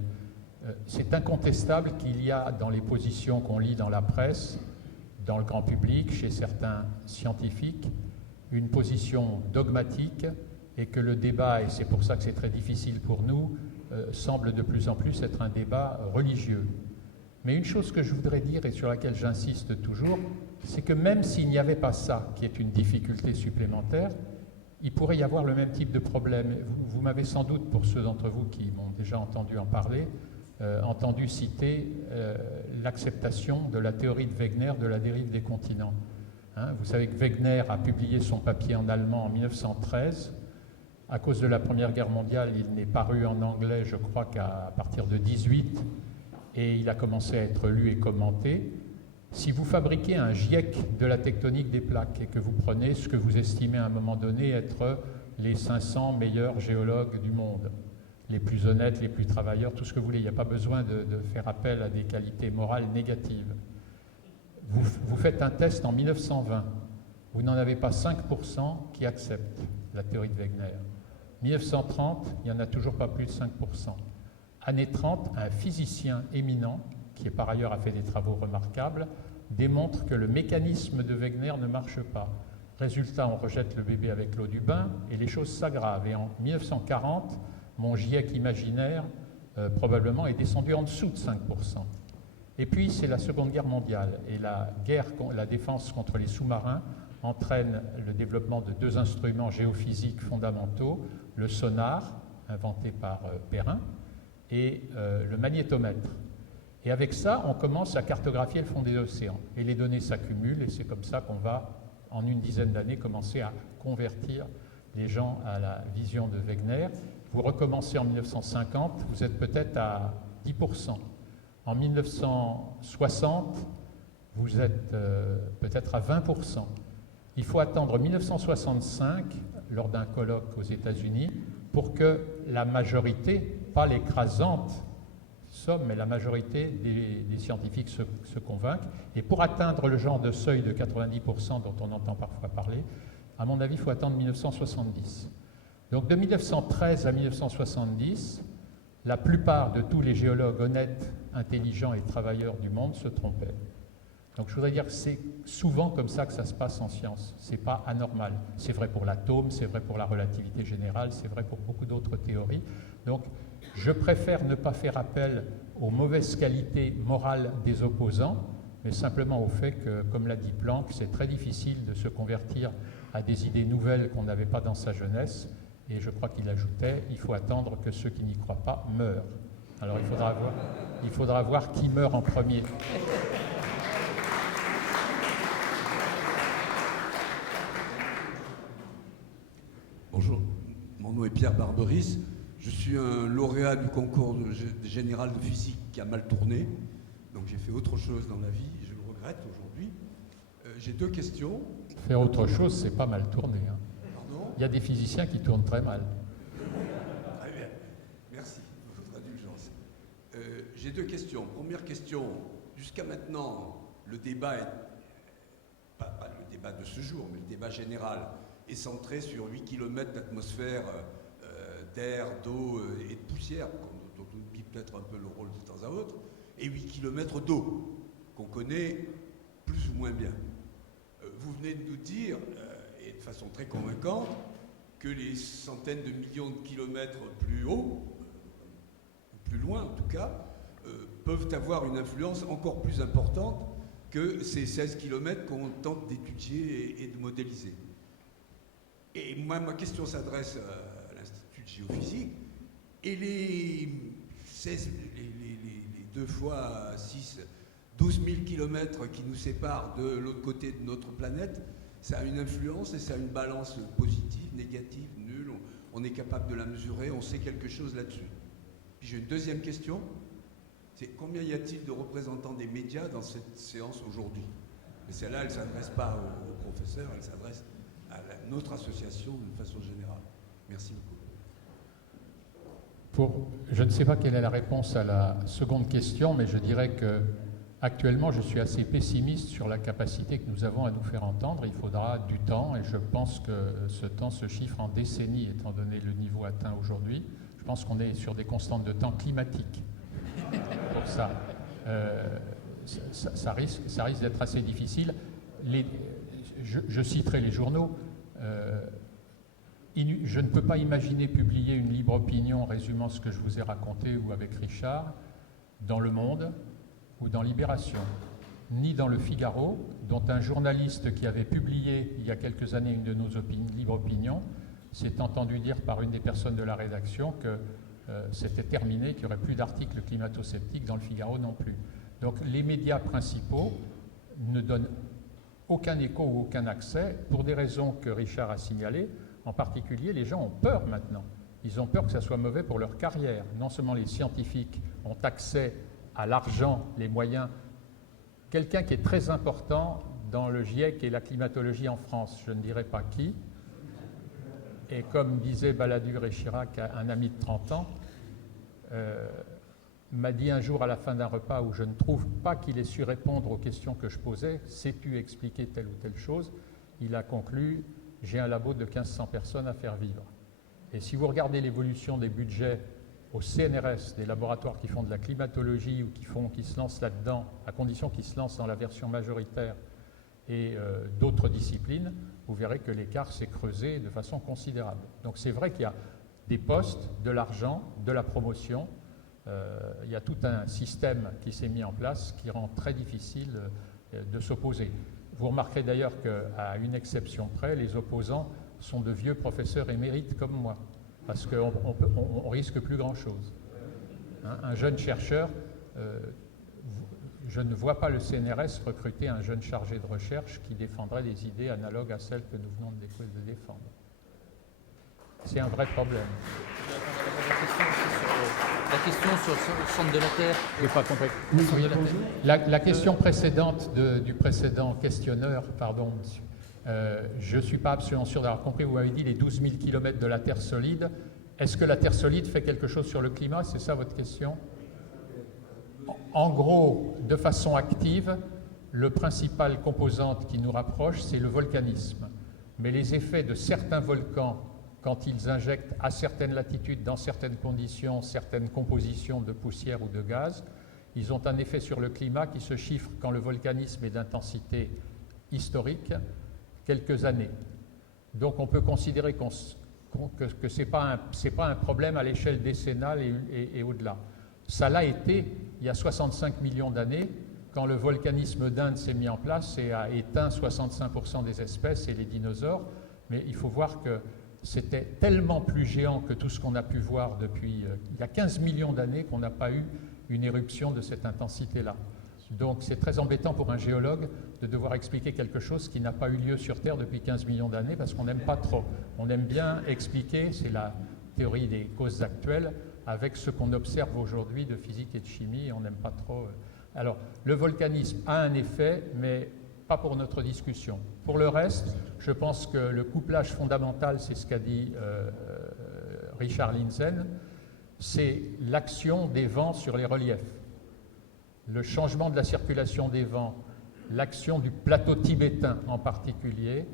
C'est incontestable qu'il y a dans les positions qu'on lit dans la presse, dans le grand public, chez certains scientifiques, une position dogmatique et que le débat, et c'est pour ça que c'est très difficile pour nous, semble de plus en plus être un débat religieux. Mais une chose que je voudrais dire et sur laquelle j'insiste toujours, c'est que même s'il n'y avait pas ça, qui est une difficulté supplémentaire, il pourrait y avoir le même type de problème. Vous m'avez sans doute, pour ceux d'entre vous qui m'ont déjà entendu en parler, entendu citer l'acceptation de la théorie de Wegener de la dérive des continents. Vous savez que Wegener a publié son papier en allemand en 1913. À cause de la Première Guerre mondiale, il n'est paru en anglais, je crois, qu'à partir de 18, et il a commencé à être lu et commenté. Si vous fabriquez un GIEC de la tectonique des plaques et que vous prenez ce que vous estimez à un moment donné être les 500 meilleurs géologues du monde, les plus honnêtes, les plus travailleurs, tout ce que vous voulez, il n'y a pas besoin de faire appel à des qualités morales négatives. Vous faites un test en 1920, vous n'en avez pas 5% qui acceptent la théorie de Wegener. 1930, il n'y en a toujours pas plus de 5%. Année 30, un physicien éminent, qui par ailleurs a fait des travaux remarquables, démontre que le mécanisme de Wegener ne marche pas. Résultat, on rejette le bébé avec l'eau du bain et les choses s'aggravent. Et en 1940, mon GIEC imaginaire, probablement, est descendu en dessous de 5%. Et puis, c'est la Seconde Guerre mondiale. Et la défense contre les sous-marins entraîne le développement de deux instruments géophysiques fondamentaux, le sonar, inventé par Perrin, et le magnétomètre. Et avec ça, on commence à cartographier le fond des océans. Et les données s'accumulent, et c'est comme ça qu'on va, en une dizaine d'années, commencer à convertir les gens à la vision de Wegener. Vous recommencez en 1950, vous êtes peut-être à 10%. En 1960, vous êtes peut-être à 20%. Il faut attendre 1965, lors d'un colloque aux États-Unis, pour que la majorité, pas l'écrasante somme, mais la majorité des scientifiques se convainquent. Et pour atteindre le genre de seuil de 90% dont on entend parfois parler, à mon avis, il faut attendre 1970. Donc de 1913 à 1970, la plupart de tous les géologues honnêtes, intelligents et travailleurs du monde se trompaient. Donc je voudrais dire que c'est souvent comme ça que ça se passe en science. Ce n'est pas anormal. C'est vrai pour l'atome, c'est vrai pour la relativité générale, c'est vrai pour beaucoup d'autres théories. Donc je préfère ne pas faire appel aux mauvaises qualités morales des opposants, mais simplement au fait que, comme l'a dit Planck, c'est très difficile de se convertir à des idées nouvelles qu'on n'avait pas dans sa jeunesse. Et je crois qu'il ajoutait, il faut attendre que ceux qui n'y croient pas meurent. Alors il faudra voir qui meurt en premier. Bonjour, mon nom est Pierre Barberis. Je suis un lauréat du concours général de physique qui a mal tourné. Donc j'ai fait autre chose dans la vie, je le regrette aujourd'hui. J'ai deux questions. Faire autre chose, c'est pas mal tourné. Hein. Pardon ? Il y a des physiciens qui tournent très mal. Très bien, merci de votre indulgence. J'ai deux questions. Première question, jusqu'à maintenant, le débat est, pas le débat de ce jour, mais le débat général, est centré sur 8 km d'atmosphère d'air, d'eau et de poussière, dont on oublie peut-être un peu le rôle de temps à autre, et 8 km d'eau, qu'on connaît plus ou moins bien. Vous venez de nous dire, et de façon très convaincante, que les centaines de millions de kilomètres plus haut, plus loin en tout cas, peuvent avoir une influence encore plus importante que ces 16 km qu'on tente d'étudier et de modéliser. Et moi, ma question s'adresse à l'Institut de géophysique. Et les 2 fois 6, 12 000 km qui nous séparent de l'autre côté de notre planète, ça a une influence et ça a une balance positive, négative, nulle. On est capable de la mesurer, on sait quelque chose là-dessus. Puis j'ai une deuxième question. c'est combien y a-t-il de représentants des médias dans cette séance aujourd'hui? Mais celle-là, elle ne s'adresse pas aux professeurs, elle s'adresse à notre association d'une façon générale. Merci beaucoup. Je ne sais pas quelle est la réponse à la seconde question, mais je dirais que actuellement, je suis assez pessimiste sur la capacité que nous avons à nous faire entendre. Il faudra du temps, et je pense que ce temps se chiffre en décennies, étant donné le niveau atteint aujourd'hui. Je pense qu'on est sur des constantes de temps climatiques pour ça. Ça risque d'être assez difficile. Je citerai les journaux. Je ne peux pas imaginer publier une libre opinion résumant ce que je vous ai raconté ou avec Richard dans Le Monde ou dans Libération, ni dans Le Figaro, dont un journaliste qui avait publié il y a quelques années une de nos libres opinions s'est entendu dire par une des personnes de la rédaction que c'était terminé, qu'il n'y aurait plus d'articles climato-sceptiques dans Le Figaro non plus. Donc les médias principaux ne donnent aucun écho ou aucun accès pour des raisons que Richard a signalées. En particulier, les gens ont peur maintenant. Ils ont peur que ça soit mauvais pour leur carrière. Non seulement les scientifiques ont accès à l'argent, les moyens. Quelqu'un qui est très important dans le GIEC et la climatologie en France, je ne dirais pas qui, et comme disaient Balladur et Chirac, un ami de 30 ans, m'a dit un jour à la fin d'un repas où je ne trouve pas qu'il ait su répondre aux questions que je posais, sais-tu expliquer telle ou telle chose? Il a conclu: j'ai un labo de 1500 personnes à faire vivre. Et si vous regardez l'évolution des budgets au CNRS, des laboratoires qui font de la climatologie ou qui se lancent là-dedans, à condition qu'ils se lancent dans la version majoritaire, et d'autres disciplines, vous verrez que l'écart s'est creusé de façon considérable. Donc c'est vrai qu'il y a des postes, de l'argent, de la promotion. Il y a tout un système qui s'est mis en place qui rend très difficile de s'opposer. Vous remarquerez d'ailleurs qu'à une exception près, les opposants sont de vieux professeurs émérites comme moi, parce qu'on ne risque plus grand-chose. Un jeune chercheur, je ne vois pas le CNRS recruter un jeune chargé de recherche qui défendrait des idées analogues à celles que nous venons de défendre. C'est un vrai problème. La question sur le centre de la Terre. Je n'ai pas compris. La question précédente du précédent questionneur, pardon, monsieur, je ne suis pas absolument sûr d'avoir compris. Vous m'avez dit les 12 000 km de la Terre solide. Est-ce que la Terre solide fait quelque chose sur le climat? C'est ça votre question? En gros, de façon active, le principal composante qui nous rapproche, c'est le volcanisme. Mais les effets de certains volcans, quand ils injectent à certaines latitudes, dans certaines conditions, certaines compositions de poussière ou de gaz, ils ont un effet sur le climat qui se chiffre, quand le volcanisme est d'intensité historique, quelques années. Donc on peut considérer que ce n'est pas un problème à l'échelle décennale et au-delà. Ça l'a été il y a 65 millions d'années, quand le volcanisme d'Inde s'est mis en place et a éteint 65% des espèces et les dinosaures, mais il faut voir que c'était tellement plus géant que tout ce qu'on a pu voir depuis il y a 15 millions d'années qu'on n'a pas eu une éruption de cette intensité-là. Donc c'est très embêtant pour un géologue de devoir expliquer quelque chose qui n'a pas eu lieu sur Terre depuis 15 millions d'années parce qu'on n'aime pas trop. On aime bien expliquer, c'est la théorie des causes actuelles, avec ce qu'on observe aujourd'hui de physique et de chimie, et on n'aime pas trop. Alors, le volcanisme a un effet, mais pas pour notre discussion. Pour le reste, je pense que le couplage fondamental, c'est ce qu'a dit Richard Lindzen, c'est l'action des vents sur les reliefs. Le changement de la circulation des vents, l'action du plateau tibétain en particulier,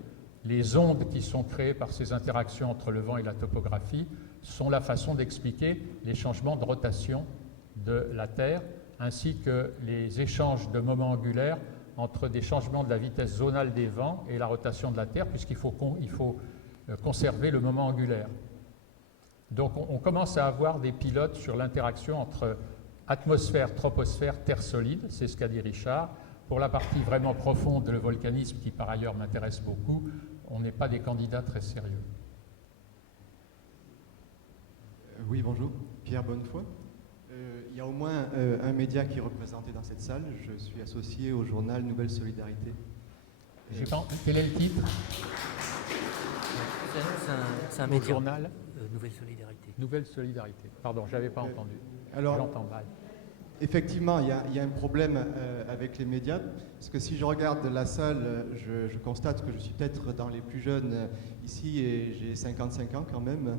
les ondes qui sont créées par ces interactions entre le vent et la topographie sont la façon d'expliquer les changements de rotation de la Terre, ainsi que les échanges de moments angulaires entre des changements de la vitesse zonale des vents et la rotation de la Terre, puisqu'il faut conserver le moment angulaire. Donc on commence à avoir des pilotes sur l'interaction entre atmosphère, troposphère, Terre solide, c'est ce qu'a dit Richard. Pour la partie vraiment profonde, le volcanisme, qui par ailleurs m'intéresse beaucoup, on n'est pas des candidats très sérieux. Oui, bonjour, Pierre Bonnefoy. Il y a au moins un média qui est représenté dans cette salle. Je suis associé au journal Nouvelle Solidarité. Quel est le titre? C'est un média. Journal Nouvelle Solidarité. Nouvelle Solidarité. Pardon, je n'avais pas entendu. Alors, j'entends mal. effectivement, il y a un problème avec les médias, parce que si je regarde la salle, je constate que je suis peut-être dans les plus jeunes ici, et j'ai 55 ans quand même.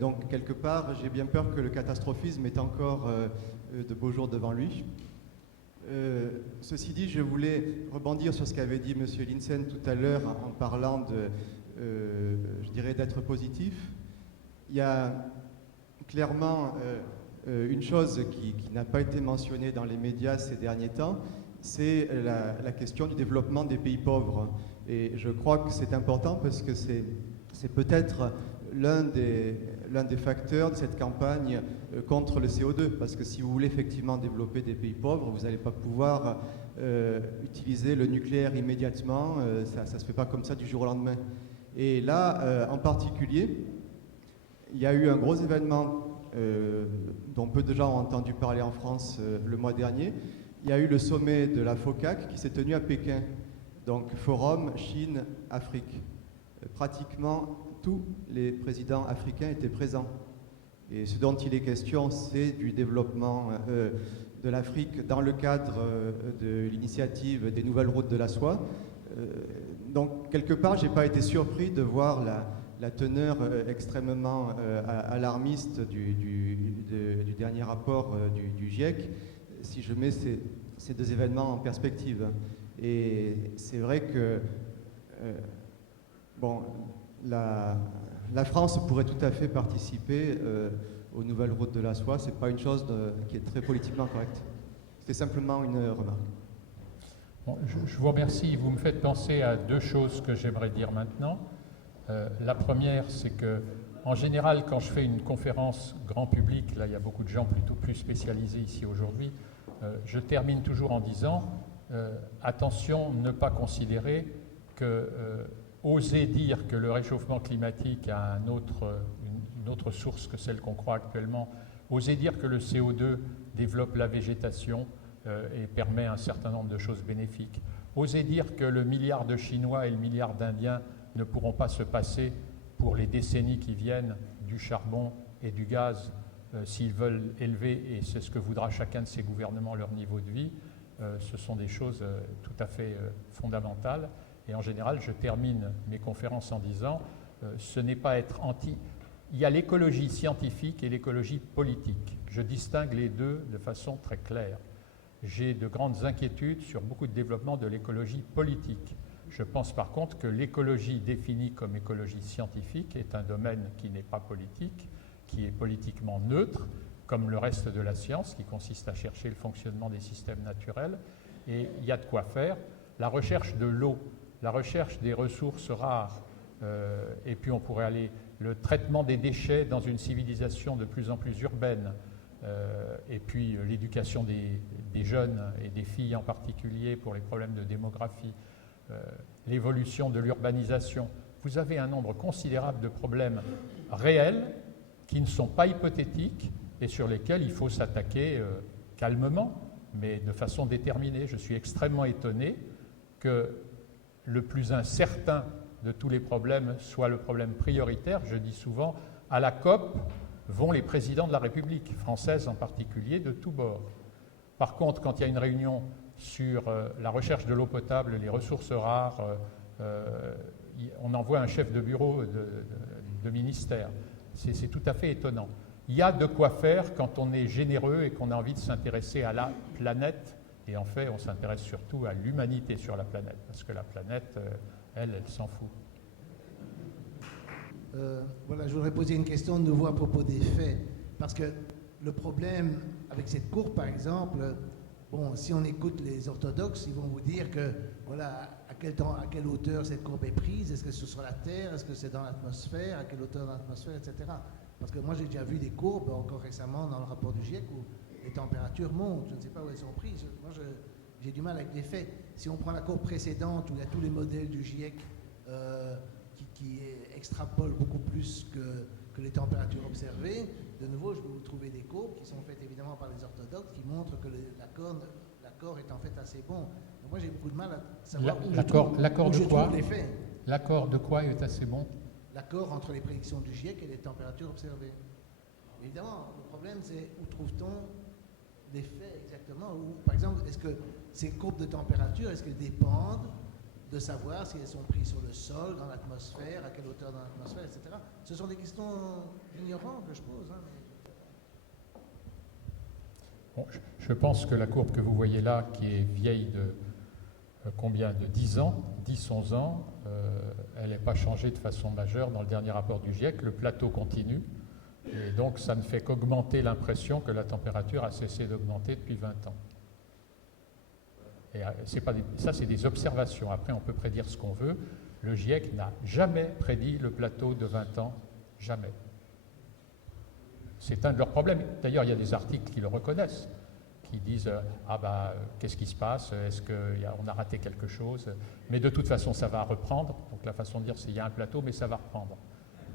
Donc, quelque part, j'ai bien peur que le catastrophisme ait encore de beaux jours devant lui. Ceci dit, je voulais rebondir sur ce qu'avait dit M. Linsen tout à l'heure en parlant je dirais, d'être positif. Il y a clairement une chose qui n'a pas été mentionnée dans les médias ces derniers temps, c'est la question du développement des pays pauvres. Et je crois que c'est important parce que c'est peut-être l'un des facteurs de cette campagne contre le CO2. Parce que si vous voulez effectivement développer des pays pauvres, vous n'allez pas pouvoir utiliser le nucléaire immédiatement. Ça ne se fait pas comme ça du jour au lendemain. Et là, en particulier, il y a eu un gros événement dont peu de gens ont entendu parler en France le mois dernier. Il y a eu le sommet de la FOCAC qui s'est tenu à Pékin, donc Forum Chine-Afrique. Pratiquement tous les présidents africains étaient présents. Et ce dont il est question, c'est du développement de l'Afrique dans le cadre de l'initiative des nouvelles routes de la soie. Donc, quelque part, je n'ai pas été surpris de voir la teneur extrêmement alarmiste du dernier rapport du GIEC, si je mets ces deux événements en perspective. Et c'est vrai que la France pourrait tout à fait participer aux nouvelles routes de la soie. Ce n'est pas une chose qui est très politiquement correcte. C'était simplement une remarque. Bon, je vous remercie. Vous me faites penser à deux choses que j'aimerais dire maintenant. La première, c'est que, en général, quand je fais une conférence grand public, là, il y a beaucoup de gens plutôt plus spécialisés ici aujourd'hui, je termine toujours en disant attention, ne pas considérer que oser dire que le réchauffement climatique a une autre source que celle qu'on croit actuellement, oser dire que le CO2 développe la végétation et permet un certain nombre de choses bénéfiques, oser dire que le milliard de Chinois et le milliard d'Indiens ne pourront pas se passer pour les décennies qui viennent du charbon et du gaz s'ils veulent élever, et c'est ce que voudra chacun de ces gouvernements, leur niveau de vie. Ce sont des choses tout à fait fondamentales. Et en général, je termine mes conférences en disant ce n'est pas être anti. Il y a l'écologie scientifique et l'écologie politique. Je distingue les deux de façon très claire. J'ai de grandes inquiétudes sur beaucoup de développement de l'écologie politique. Je pense par contre que l'écologie définie comme écologie scientifique est un domaine qui n'est pas politique, qui est politiquement neutre, comme le reste de la science, qui consiste à chercher le fonctionnement des systèmes naturels. Et il y a de quoi faire. La recherche de l'eau, la recherche des ressources rares, et puis on pourrait aller le traitement des déchets dans une civilisation de plus en plus urbaine, et puis l'éducation des jeunes et des filles en particulier pour les problèmes de démographie, l'évolution de l'urbanisation. Vous avez un nombre considérable de problèmes réels qui ne sont pas hypothétiques et sur lesquels il faut s'attaquer calmement, mais de façon déterminée. Je suis extrêmement étonné que le plus incertain de tous les problèmes soit le problème prioritaire. Je dis souvent, à la COP vont les présidents de la République, française en particulier, de tous bords. Par contre, quand il y a une réunion sur la recherche de l'eau potable, les ressources rares, on envoie un chef de bureau de ministère. C'est tout à fait étonnant. Il y a de quoi faire quand on est généreux et qu'on a envie de s'intéresser à la planète. Et en fait, on s'intéresse surtout à l'humanité sur la planète, parce que la planète, elle s'en fout. Voilà, je voudrais poser une question de nouveau à propos des faits. Parce que le problème avec cette courbe, par exemple, bon, si on écoute les orthodoxes, ils vont vous dire que, voilà, à quelle hauteur cette courbe est prise, est-ce que c'est sur la Terre, est-ce que c'est dans l'atmosphère, à quelle hauteur dans l'atmosphère, etc. Parce que moi, j'ai déjà vu des courbes, encore récemment, dans le rapport du GIEC, où les températures montent. Je ne sais pas où elles sont prises. Moi, j'ai du mal avec les faits. Si on prend la courbe précédente, où il y a tous les modèles du GIEC qui extrapolent beaucoup plus que les températures observées, de nouveau, je peux vous trouver des courbes qui sont faites évidemment par les orthodoxes, qui montrent que l'accord est en fait assez bon. Donc moi, j'ai beaucoup de mal à savoir où je trouve les faits. L'accord de quoi est assez bon? L'accord entre les prédictions du GIEC et les températures observées. Évidemment, le problème, c'est où trouve-t-on les faits exactement. Ou, par exemple, est-ce que ces courbes de température, est-ce qu'elles dépendent de savoir si elles sont prises sur le sol, dans l'atmosphère, à quelle hauteur dans l'atmosphère, etc. Ce sont des questions ignorantes que je pose. Hein, mais... Bon, je pense que la courbe que vous voyez là, qui est vieille de combien de 10 ans, 10-11 ans, elle n'est pas changée de façon majeure dans le dernier rapport du GIEC. Le plateau continue. Et donc, ça ne fait qu'augmenter l'impression que la température a cessé d'augmenter depuis 20 ans. Et ça, c'est des observations. Après, on peut prédire ce qu'on veut. Le GIEC n'a jamais prédit le plateau de 20 ans. Jamais. C'est un de leurs problèmes. D'ailleurs, il y a des articles qui le reconnaissent, qui disent qu'est-ce qui se passe? Est-ce qu'on a raté quelque chose? Mais de toute façon, ça va reprendre. Donc, la façon de dire, c'est qu'il y a un plateau, mais ça va reprendre.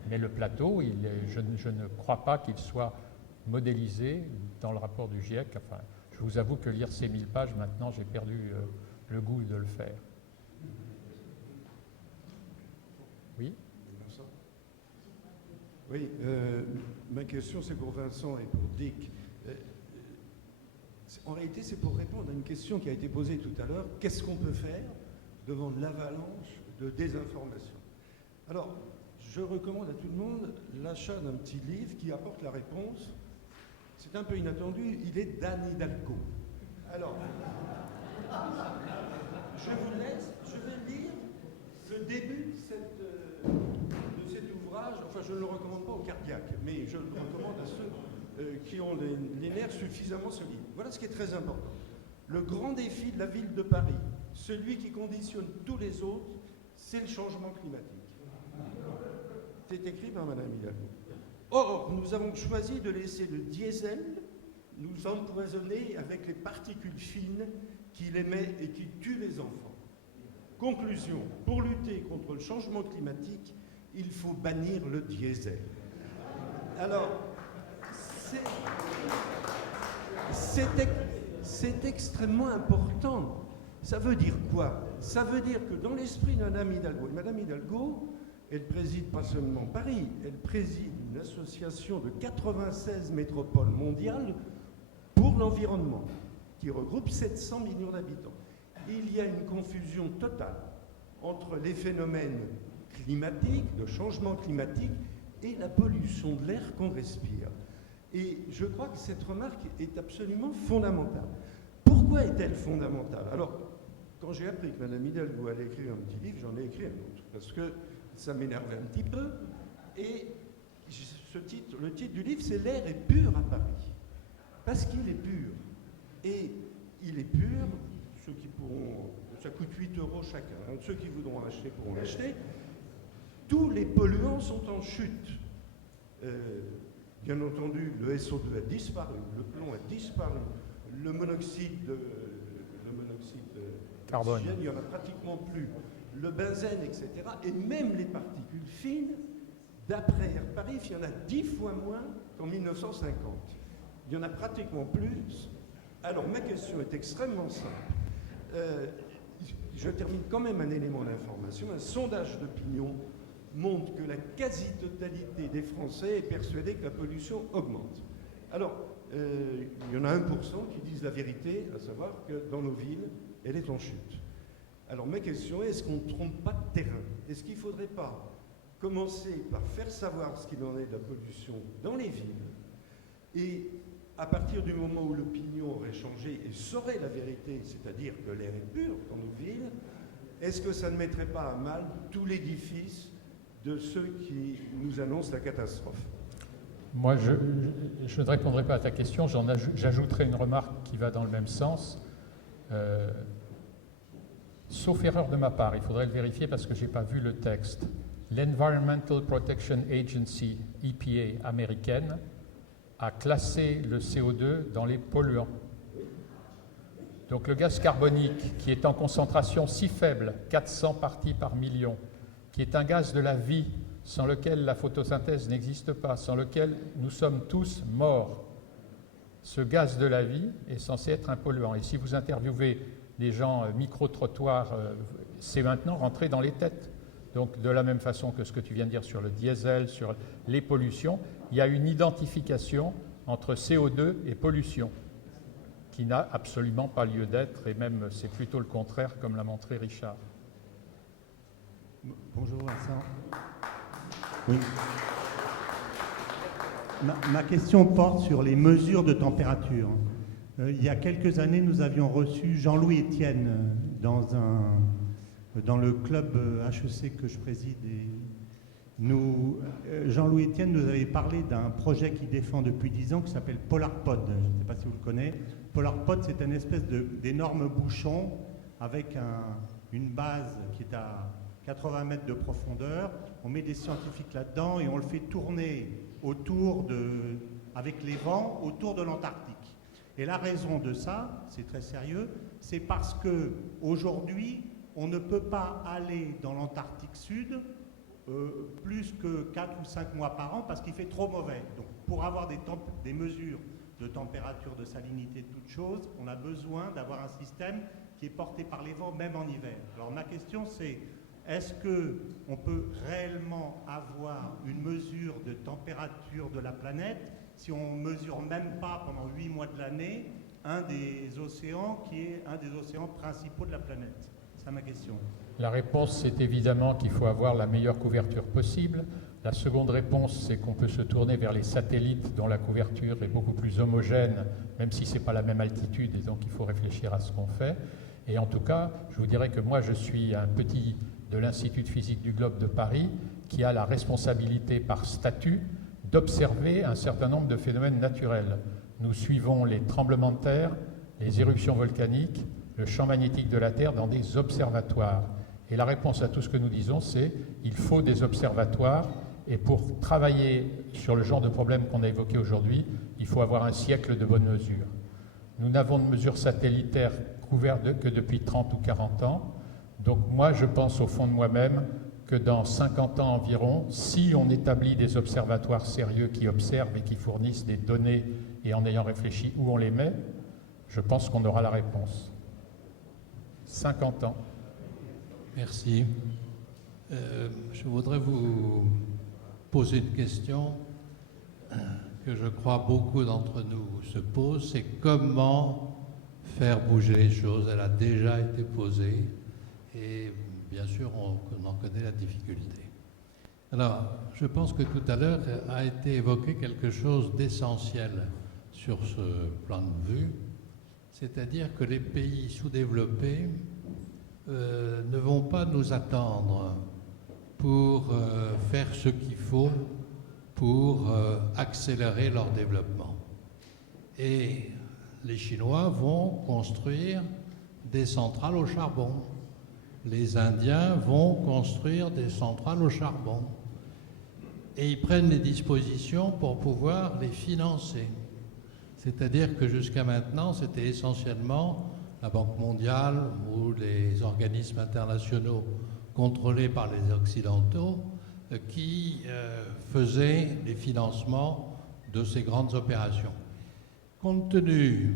Mais le plateau, je ne crois pas qu'il soit modélisé dans le rapport du GIEC. Enfin, je vous avoue que lire ces 1000 pages, maintenant, j'ai perdu le goût de le faire. Oui? Oui, ma question, c'est pour Vincent et pour Dick. En réalité, c'est pour répondre à une question qui a été posée tout à l'heure. Qu'est-ce qu'on peut faire devant l'avalanche de désinformation? Alors, je recommande à tout le monde l'achat d'un petit livre qui apporte la réponse. C'est un peu inattendu, il est d'Anne Hidalgo. Alors, je vous laisse, je vais lire le début de cet ouvrage. Enfin, je ne le recommande pas aux cardiaques, mais je le recommande à ceux qui ont les nerfs suffisamment solides. Voilà ce qui est très important. Le grand défi de la ville de Paris, celui qui conditionne tous les autres, c'est le changement climatique. C'est écrit par Madame Hidalgo. Or, nous avons choisi de laisser le diesel nous empoisonner avec les particules fines qu'il émet et qui tuent les enfants. Conclusion, pour lutter contre le changement climatique, il faut bannir le diesel. Alors, c'est extrêmement important. Ça veut dire quoi? Ça veut dire que dans l'esprit de Madame Hidalgo, et Madame Hidalgo, elle préside pas seulement Paris, elle préside une association de 96 métropoles mondiales pour l'environnement, qui regroupe 700 millions d'habitants. Il y a une confusion totale entre les phénomènes climatiques, de changement climatique, et la pollution de l'air qu'on respire. Et je crois que cette remarque est absolument fondamentale. Pourquoi est-elle fondamentale? Alors, quand j'ai appris que Mme Hidalgo allait écrire un petit livre, j'en ai écrit un autre, parce que ça m'énervait un petit peu. Et le titre du livre, c'est « L'air est pur à Paris ». Parce qu'il est pur. Et il est pur, ceux qui pourront, ça coûte 8 € chacun, hein, ceux qui voudront l'acheter pourront l'acheter. Tous les polluants sont en chute. Bien entendu, le SO2 a disparu, le plomb a disparu, le monoxyde de carbone, il n'y en a pratiquement plus, le benzène, etc. Et même les particules fines, d'après Air Paris, il y en a 10 fois moins qu'en 1950. Il y en a pratiquement plus. Alors, ma question est extrêmement simple. Je termine quand même un élément d'information. Un sondage d'opinion montre que la quasi-totalité des Français est persuadée que la pollution augmente. Alors, il y en a 1% qui disent la vérité, à savoir que dans nos villes, elle est en chute. Alors, ma question est, est-ce qu'on ne trompe pas de terrain? Est-ce qu'il ne faudrait pas commencer par faire savoir ce qu'il en est de la pollution dans les villes, et à partir du moment où l'opinion aurait changé et saurait la vérité, c'est-à-dire que l'air est pur dans nos villes, est-ce que ça ne mettrait pas à mal tout l'édifice de ceux qui nous annoncent la catastrophe? Moi, je ne répondrai pas à ta question, j'ajouterai une remarque qui va dans le même sens. Sauf erreur de ma part, il faudrait le vérifier parce que je n'ai pas vu le texte. L'Environmental Protection Agency, EPA américaine, a classé le CO2 dans les polluants. Donc le gaz carbonique, qui est en concentration si faible, 400 parties par million, qui est un gaz de la vie, sans lequel la photosynthèse n'existe pas, sans lequel nous sommes tous morts. Ce gaz de la vie est censé être un polluant. Et si vous interviewez les gens micro-trottoirs, c'est maintenant rentré dans les têtes. Donc de la même façon que ce que tu viens de dire sur le diesel, sur les pollutions, il y a une identification entre CO2 et pollution. qui n'a absolument pas lieu d'être, et même c'est plutôt le contraire, comme l'a montré Richard. Bonjour Vincent. Oui. Ma question porte sur les mesures de température. Il y a quelques années, nous avions reçu Jean-Louis Etienne dans le club HEC que je préside. Jean-Louis Etienne nous avait parlé d'un projet qu'il défend depuis 10 ans qui s'appelle PolarPod. Je ne sais pas si vous le connaissez. PolarPod, c'est une espèce d'énorme bouchon avec une base qui est à 80 mètres de profondeur. On met des scientifiques là-dedans et on le fait tourner avec les vents autour de l'Antarctique. Et la raison de ça, c'est très sérieux, c'est parce qu'aujourd'hui, on ne peut pas aller dans l'Antarctique Sud plus que 4 ou 5 mois par an parce qu'il fait trop mauvais. Donc pour avoir des mesures de température, de salinité, de toutes choses, on a besoin d'avoir un système qui est porté par les vents, même en hiver. Alors ma question c'est, est-ce qu'on peut réellement avoir une mesure de température de la planète si on ne mesure même pas pendant 8 mois de l'année un des océans qui est un des océans principaux de la planète? C'est ma question. La réponse, c'est évidemment qu'il faut avoir la meilleure couverture possible. La seconde réponse, c'est qu'on peut se tourner vers les satellites dont la couverture est beaucoup plus homogène, même si ce n'est pas la même altitude, et donc il faut réfléchir à ce qu'on fait. Et en tout cas, je vous dirais que moi, je suis un petit de l'Institut de physique du globe de Paris qui a la responsabilité par statut d'observer un certain nombre de phénomènes naturels. Nous suivons les tremblements de terre, les éruptions volcaniques, le champ magnétique de la Terre dans des observatoires. Et la réponse à tout ce que nous disons, c'est qu'il faut des observatoires, et pour travailler sur le genre de problème qu'on a évoqué aujourd'hui, il faut avoir un siècle de bonnes mesures. Nous n'avons de mesures satellitaires couvertes que depuis 30 ou 40 ans. Donc moi, je pense au fond de moi-même que dans 50 ans environ, si on établit des observatoires sérieux qui observent et qui fournissent des données, et en ayant réfléchi où on les met, je pense qu'on aura la réponse. 50 ans. Merci. Je voudrais vous poser une question que je crois beaucoup d'entre nous se posent, c'est comment faire bouger les choses. Elle a déjà été posée et bien sûr on en connaît la difficulté. Alors, je pense que tout à l'heure a été évoqué quelque chose d'essentiel sur ce plan de vue, c'est-à-dire que les pays sous-développés ne vont pas nous attendre pour faire ce qu'il faut pour accélérer leur développement. Et les Chinois vont construire des centrales au charbon. Les Indiens vont construire des centrales au charbon. Et ils prennent les dispositions pour pouvoir les financer. C'est-à-dire que jusqu'à maintenant, c'était essentiellement la Banque mondiale ou les organismes internationaux contrôlés par les Occidentaux qui faisaient les financements de ces grandes opérations. Compte tenu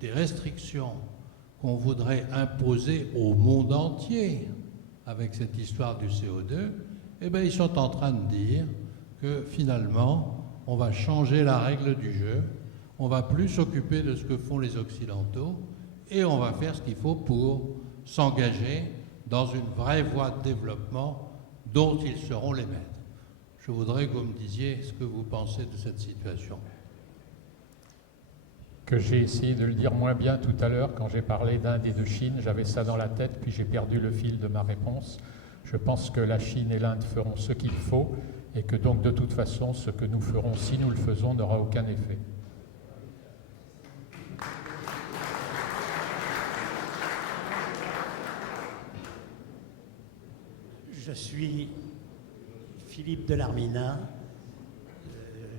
des restrictions qu'on voudrait imposer au monde entier avec cette histoire du CO2, eh bien, ils sont en train de dire que finalement, on va changer la règle du jeu, on ne va plus s'occuper de ce que font les Occidentaux et on va faire ce qu'il faut pour s'engager dans une vraie voie de développement dont ils seront les maîtres. Je voudrais que vous me disiez ce que vous pensez de cette situation. Que j'ai essayé de le dire moins bien tout à l'heure quand j'ai parlé d'Inde et de Chine, j'avais ça dans la tête, puis j'ai perdu le fil de ma réponse. Je pense que la Chine et l'Inde feront ce qu'il faut et que donc de toute façon, ce que nous ferons, si nous le faisons, n'aura aucun effet. Je suis Philippe Delarmina,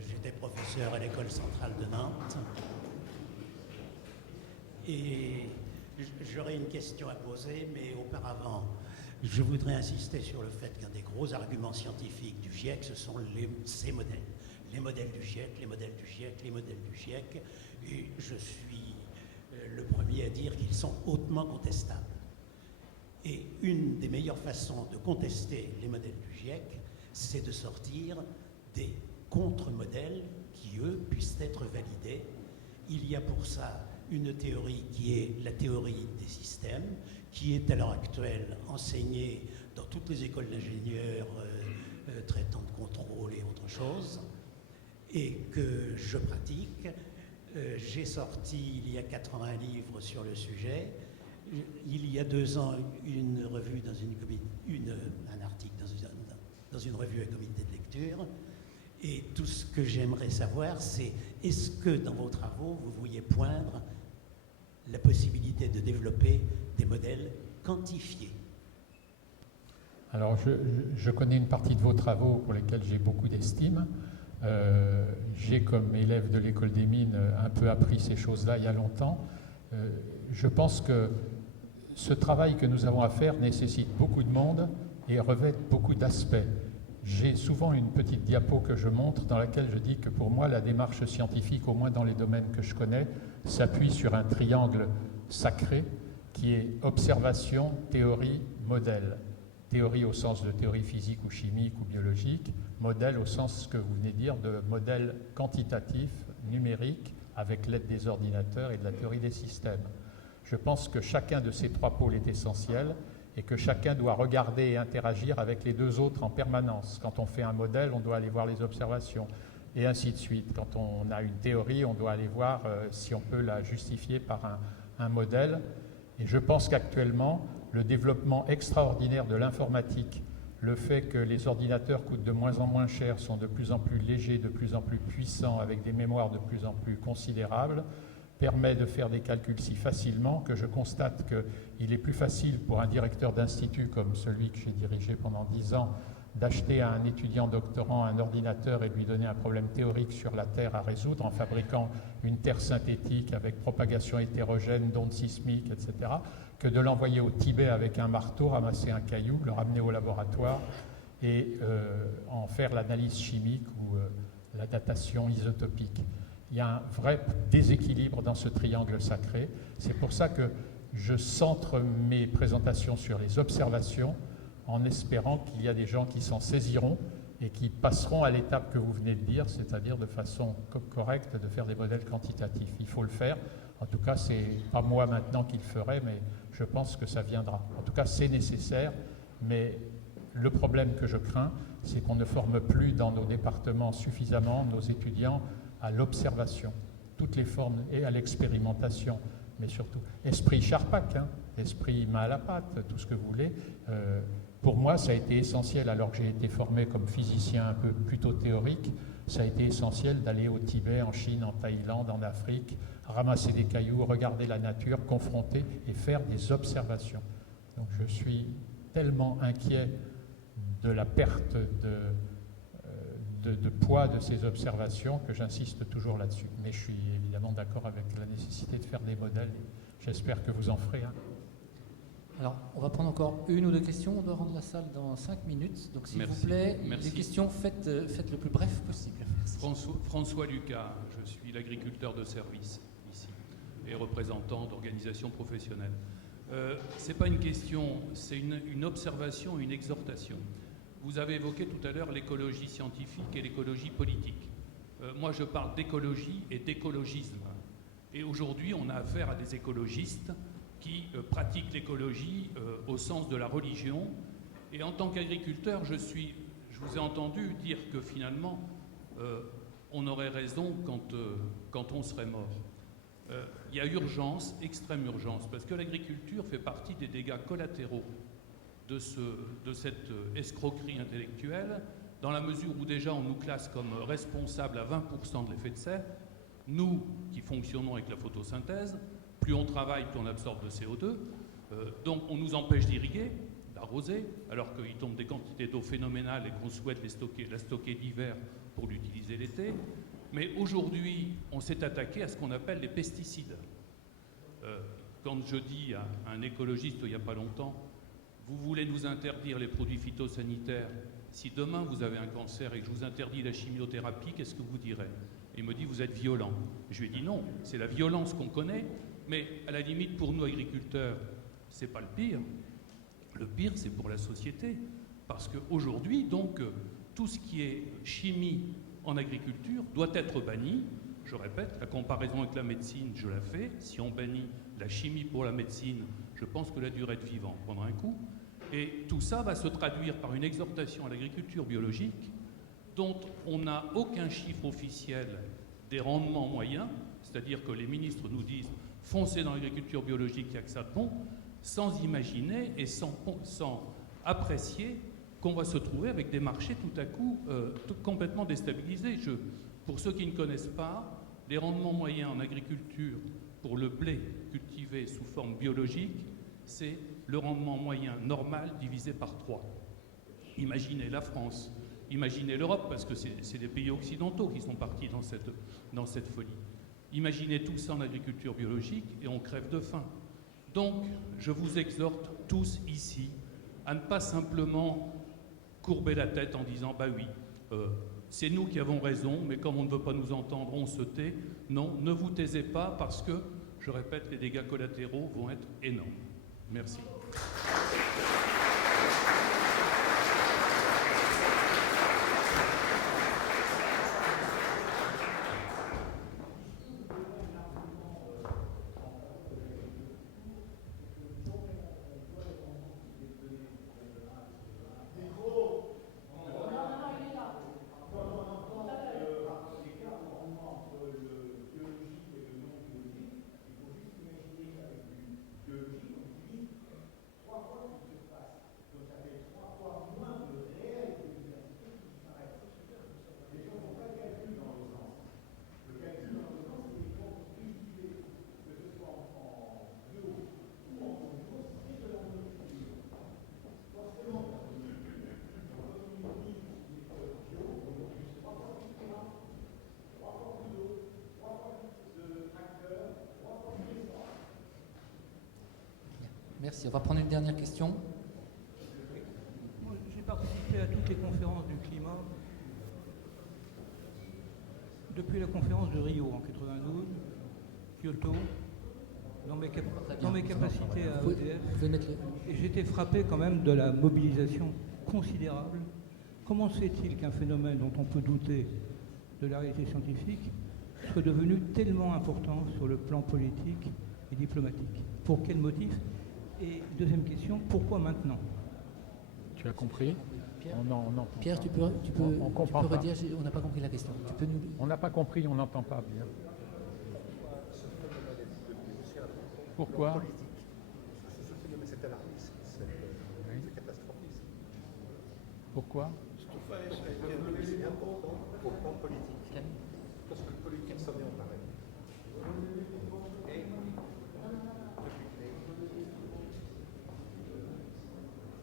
j'étais professeur à l'école centrale de Nantes et j'aurais une question à poser, mais auparavant, je voudrais insister sur le fait qu'un des gros arguments scientifiques du GIEC, ce sont ces modèles. Les modèles du GIEC, les modèles du GIEC, les modèles du GIEC, et je suis le premier à dire qu'ils sont hautement contestables. Et une des meilleures façons de contester les modèles du GIEC, c'est de sortir des contre-modèles qui, eux, puissent être validés il y a pour ça une théorie qui est la théorie des systèmes, qui est à l'heure actuelle enseignée dans toutes les écoles d'ingénieurs traitant de contrôle et autre chose, et que je pratique. J'ai sorti il y a 80 livres sur le sujet. Il y a 2 ans, une revue un article dans une revue à comité de lecture. Et tout ce que j'aimerais savoir, c'est est-ce que dans vos travaux, vous voyez poindre la possibilité de développer des modèles quantifiés? Alors, je connais une partie de vos travaux pour lesquels j'ai beaucoup d'estime. J'ai, comme élève de l'école des mines, un peu appris ces choses-là il y a longtemps. Je pense que ce travail que nous avons à faire nécessite beaucoup de monde et revêt beaucoup d'aspects. J'ai souvent une petite diapo que je montre dans laquelle je dis que pour moi, la démarche scientifique, au moins dans les domaines que je connais, s'appuie sur un triangle sacré qui est observation, théorie, modèle. Théorie au sens de théorie physique ou chimique ou biologique, modèle au sens que vous venez de dire de modèle quantitatif, numérique, avec l'aide des ordinateurs et de la théorie des systèmes. Je pense que chacun de ces 3 pôles est essentiel et que chacun doit regarder et interagir avec les 2 autres en permanence. Quand on fait un modèle, on doit aller voir les observations et ainsi de suite. Quand on a une théorie, on doit aller voir si on peut la justifier par un modèle. Et je pense qu'actuellement, le développement extraordinaire de l'informatique, le fait que les ordinateurs coûtent de moins en moins cher, sont de plus en plus légers, de plus en plus puissants, avec des mémoires de plus en plus considérables, permet de faire des calculs si facilement que je constate qu'il est plus facile pour un directeur d'institut comme celui que j'ai dirigé pendant 10 ans d'acheter à un étudiant doctorant un ordinateur et lui donner un problème théorique sur la Terre à résoudre en fabriquant une Terre synthétique avec propagation hétérogène, d'ondes sismiques, etc., que de l'envoyer au Tibet avec un marteau, ramasser un caillou, le ramener au laboratoire et en faire l'analyse chimique ou la datation isotopique. Il y a un vrai déséquilibre dans ce triangle sacré. C'est pour ça que je centre mes présentations sur les observations en espérant qu'il y a des gens qui s'en saisiront et qui passeront à l'étape que vous venez de dire, c'est-à-dire de façon correcte de faire des modèles quantitatifs. Il faut le faire. En tout cas, ce n'est pas moi maintenant qui le ferai, mais je pense que ça viendra. En tout cas, c'est nécessaire, mais le problème que je crains, c'est qu'on ne forme plus dans nos départements suffisamment nos étudiants à l'observation, toutes les formes, et à l'expérimentation, mais surtout esprit Charpak, esprit main à la pâte, tout ce que vous voulez. Pour moi, ça a été essentiel, alors que j'ai été formé comme physicien un peu plutôt théorique, ça a été essentiel d'aller au Tibet, en Chine, en Thaïlande, en Afrique, ramasser des cailloux, regarder la nature, confronter et faire des observations. Donc je suis tellement inquiet de la perte de poids de ces observations que j'insiste toujours là-dessus. Mais je suis évidemment d'accord avec la nécessité de faire des modèles. J'espère que vous en ferez un. Alors, on va prendre encore 1 ou 2 questions. On doit rendre la salle dans 5 minutes. Donc, s'il vous plaît, les questions, faites le plus bref possible. Merci. François Lucas, je suis l'agriculteur de service ici et représentant d'organisations professionnelles. Ce n'est pas une question, c'est une observation, une exhortation. Vous avez évoqué tout à l'heure l'écologie scientifique et l'écologie politique. Moi, je parle d'écologie et d'écologisme. Et aujourd'hui, on a affaire à des écologistes qui pratiquent l'écologie au sens de la religion. Et en tant qu'agriculteur, je vous ai entendu dire que finalement, on aurait raison quand on serait mort. Il y a urgence, extrême urgence, parce que l'agriculture fait partie des dégâts collatéraux de cette escroquerie intellectuelle, dans la mesure où déjà on nous classe comme responsables à 20% de l'effet de serre. Nous, qui fonctionnons avec la photosynthèse, plus on travaille, plus on absorbe de CO2. Donc on nous empêche d'irriguer, d'arroser, alors qu'il tombe des quantités d'eau phénoménales et qu'on souhaite la stocker l'hiver pour l'utiliser l'été. Mais aujourd'hui, on s'est attaqué à ce qu'on appelle les pesticides. Quand je dis à un écologiste il n'y a pas longtemps, vous voulez nous interdire les produits phytosanitaires, si demain vous avez un cancer et que je vous interdis la chimiothérapie, qu'est-ce que vous direz? Il me dit, vous êtes violent. Je lui ai dit non, c'est la violence qu'on connaît, mais à la limite pour nous agriculteurs, c'est pas le pire. Le pire, c'est pour la société. Parce qu'aujourd'hui, donc, tout ce qui est chimie en agriculture doit être banni. Je répète, la comparaison avec la médecine, je la fais. Si on bannit la chimie pour la médecine, je pense que la durée de vie va en prendre un coup. Et tout ça va se traduire par une exhortation à l'agriculture biologique dont on n'a aucun chiffre officiel des rendements moyens, c'est-à-dire que les ministres nous disent « foncez dans l'agriculture biologique, il n'y a que ça de bon », sans imaginer et sans apprécier qu'on va se trouver avec des marchés tout à coup complètement déstabilisés. Pour ceux qui ne connaissent pas, les rendements moyens en agriculture pour le blé cultivé sous forme biologique, c'est le rendement moyen normal divisé par 3. Imaginez la France, imaginez l'Europe, parce que c'est les pays occidentaux qui sont partis dans cette folie. Imaginez tout ça en agriculture biologique et on crève de faim. Donc, je vous exhorte tous ici à ne pas simplement courber la tête en disant « bah oui, c'est nous qui avons raison, mais comme on ne veut pas nous entendre, on se tait ». Non, ne vous taisez pas parce que, je répète, les dégâts collatéraux vont être énormes. Merci. Merci. On va prendre une dernière question. Moi, j'ai participé à toutes les conférences du climat depuis la conférence de Rio en 92, Kyoto, dans mes capacités à EDF. Et j'étais frappé quand même de la mobilisation considérable. Comment se fait-il qu'un phénomène dont on peut douter de la réalité scientifique soit devenu tellement important sur le plan politique et diplomatique? Pour quel motif? Et deuxième question, pourquoi maintenant? Tu as compris? Pierre, tu peux redire, on n'a pas compris la question. On n'a pas compris, on n'entend pas bien. Pourquoi? C'est alarmiste, c'est catastrophiste. Pourquoi? C'est important pour le plan politique. Parce que le politique s'en est emparé.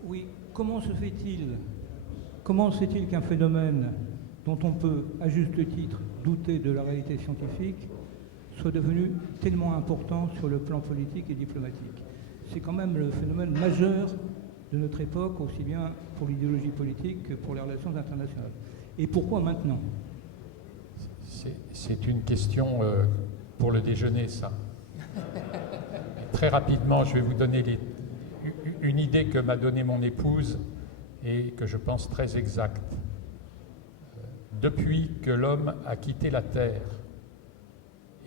Oui, comment se fait-il qu'un phénomène dont on peut, à juste titre, douter de la réalité scientifique, soit devenu tellement important sur le plan politique et diplomatique? C'est quand même le phénomène majeur de notre époque, aussi bien pour l'idéologie politique que pour les relations internationales. Et pourquoi maintenant? C'est une question pour le déjeuner, ça. Très rapidement, je vais vous donner une idée que m'a donnée mon épouse et que je pense très exacte. Depuis que l'homme a quitté la Terre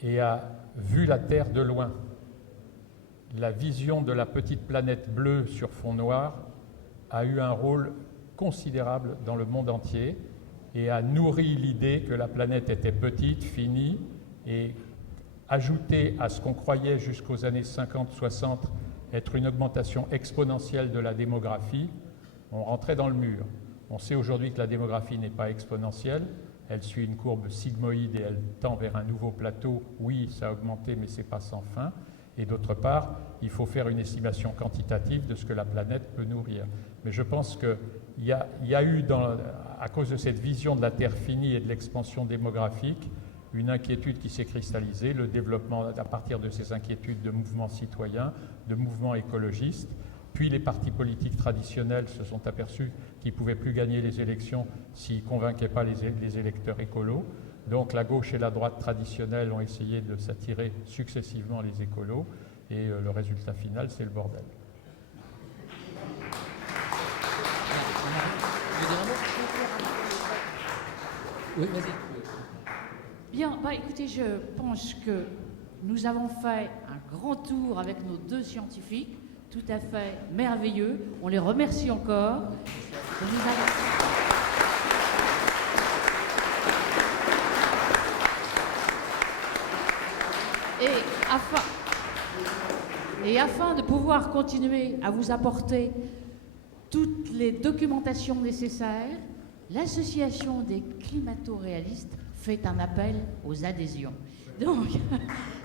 et a vu la Terre de loin, la vision de la petite planète bleue sur fond noir a eu un rôle considérable dans le monde entier et a nourri l'idée que la planète était petite, finie, et ajouté à ce qu'on croyait jusqu'aux années 50-60 être une augmentation exponentielle de la démographie, on rentrait dans le mur. On sait aujourd'hui que la démographie n'est pas exponentielle, elle suit une courbe sigmoïde et elle tend vers un nouveau plateau. Oui, ça a augmenté, mais ce n'est pas sans fin. Et d'autre part, il faut faire une estimation quantitative de ce que la planète peut nourrir. Mais je pense qu'il y a eu, à cause de cette vision de la Terre finie et de l'expansion démographique, une inquiétude qui s'est cristallisée, le développement à partir de ces inquiétudes de mouvements citoyens, de mouvements écologistes. Puis les partis politiques traditionnels se sont aperçus qu'ils ne pouvaient plus gagner les élections s'ils ne convainquaient pas les électeurs écolos. Donc la gauche et la droite traditionnelle ont essayé de s'attirer successivement les écolos et le résultat final, c'est le bordel. Oui, vas-y. Bien, écoutez, je pense que nous avons fait un grand tour avec nos deux scientifiques, tout à fait merveilleux. On les remercie encore. Et afin de pouvoir continuer à vous apporter toutes les documentations nécessaires, l'association des climato-réalistes fait un appel aux adhésions. Donc,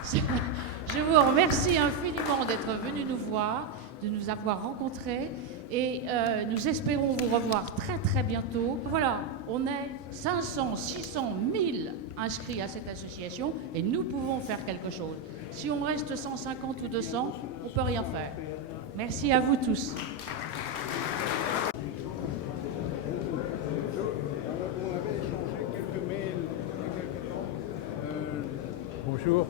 je vous remercie infiniment d'être venu nous voir, de nous avoir rencontrés et nous espérons vous revoir très très bientôt. Voilà, on est 500, 600, 1000 inscrits à cette association et nous pouvons faire quelque chose. Si on reste 150 ou 200, on ne peut rien faire. Merci à vous tous. Bonjour.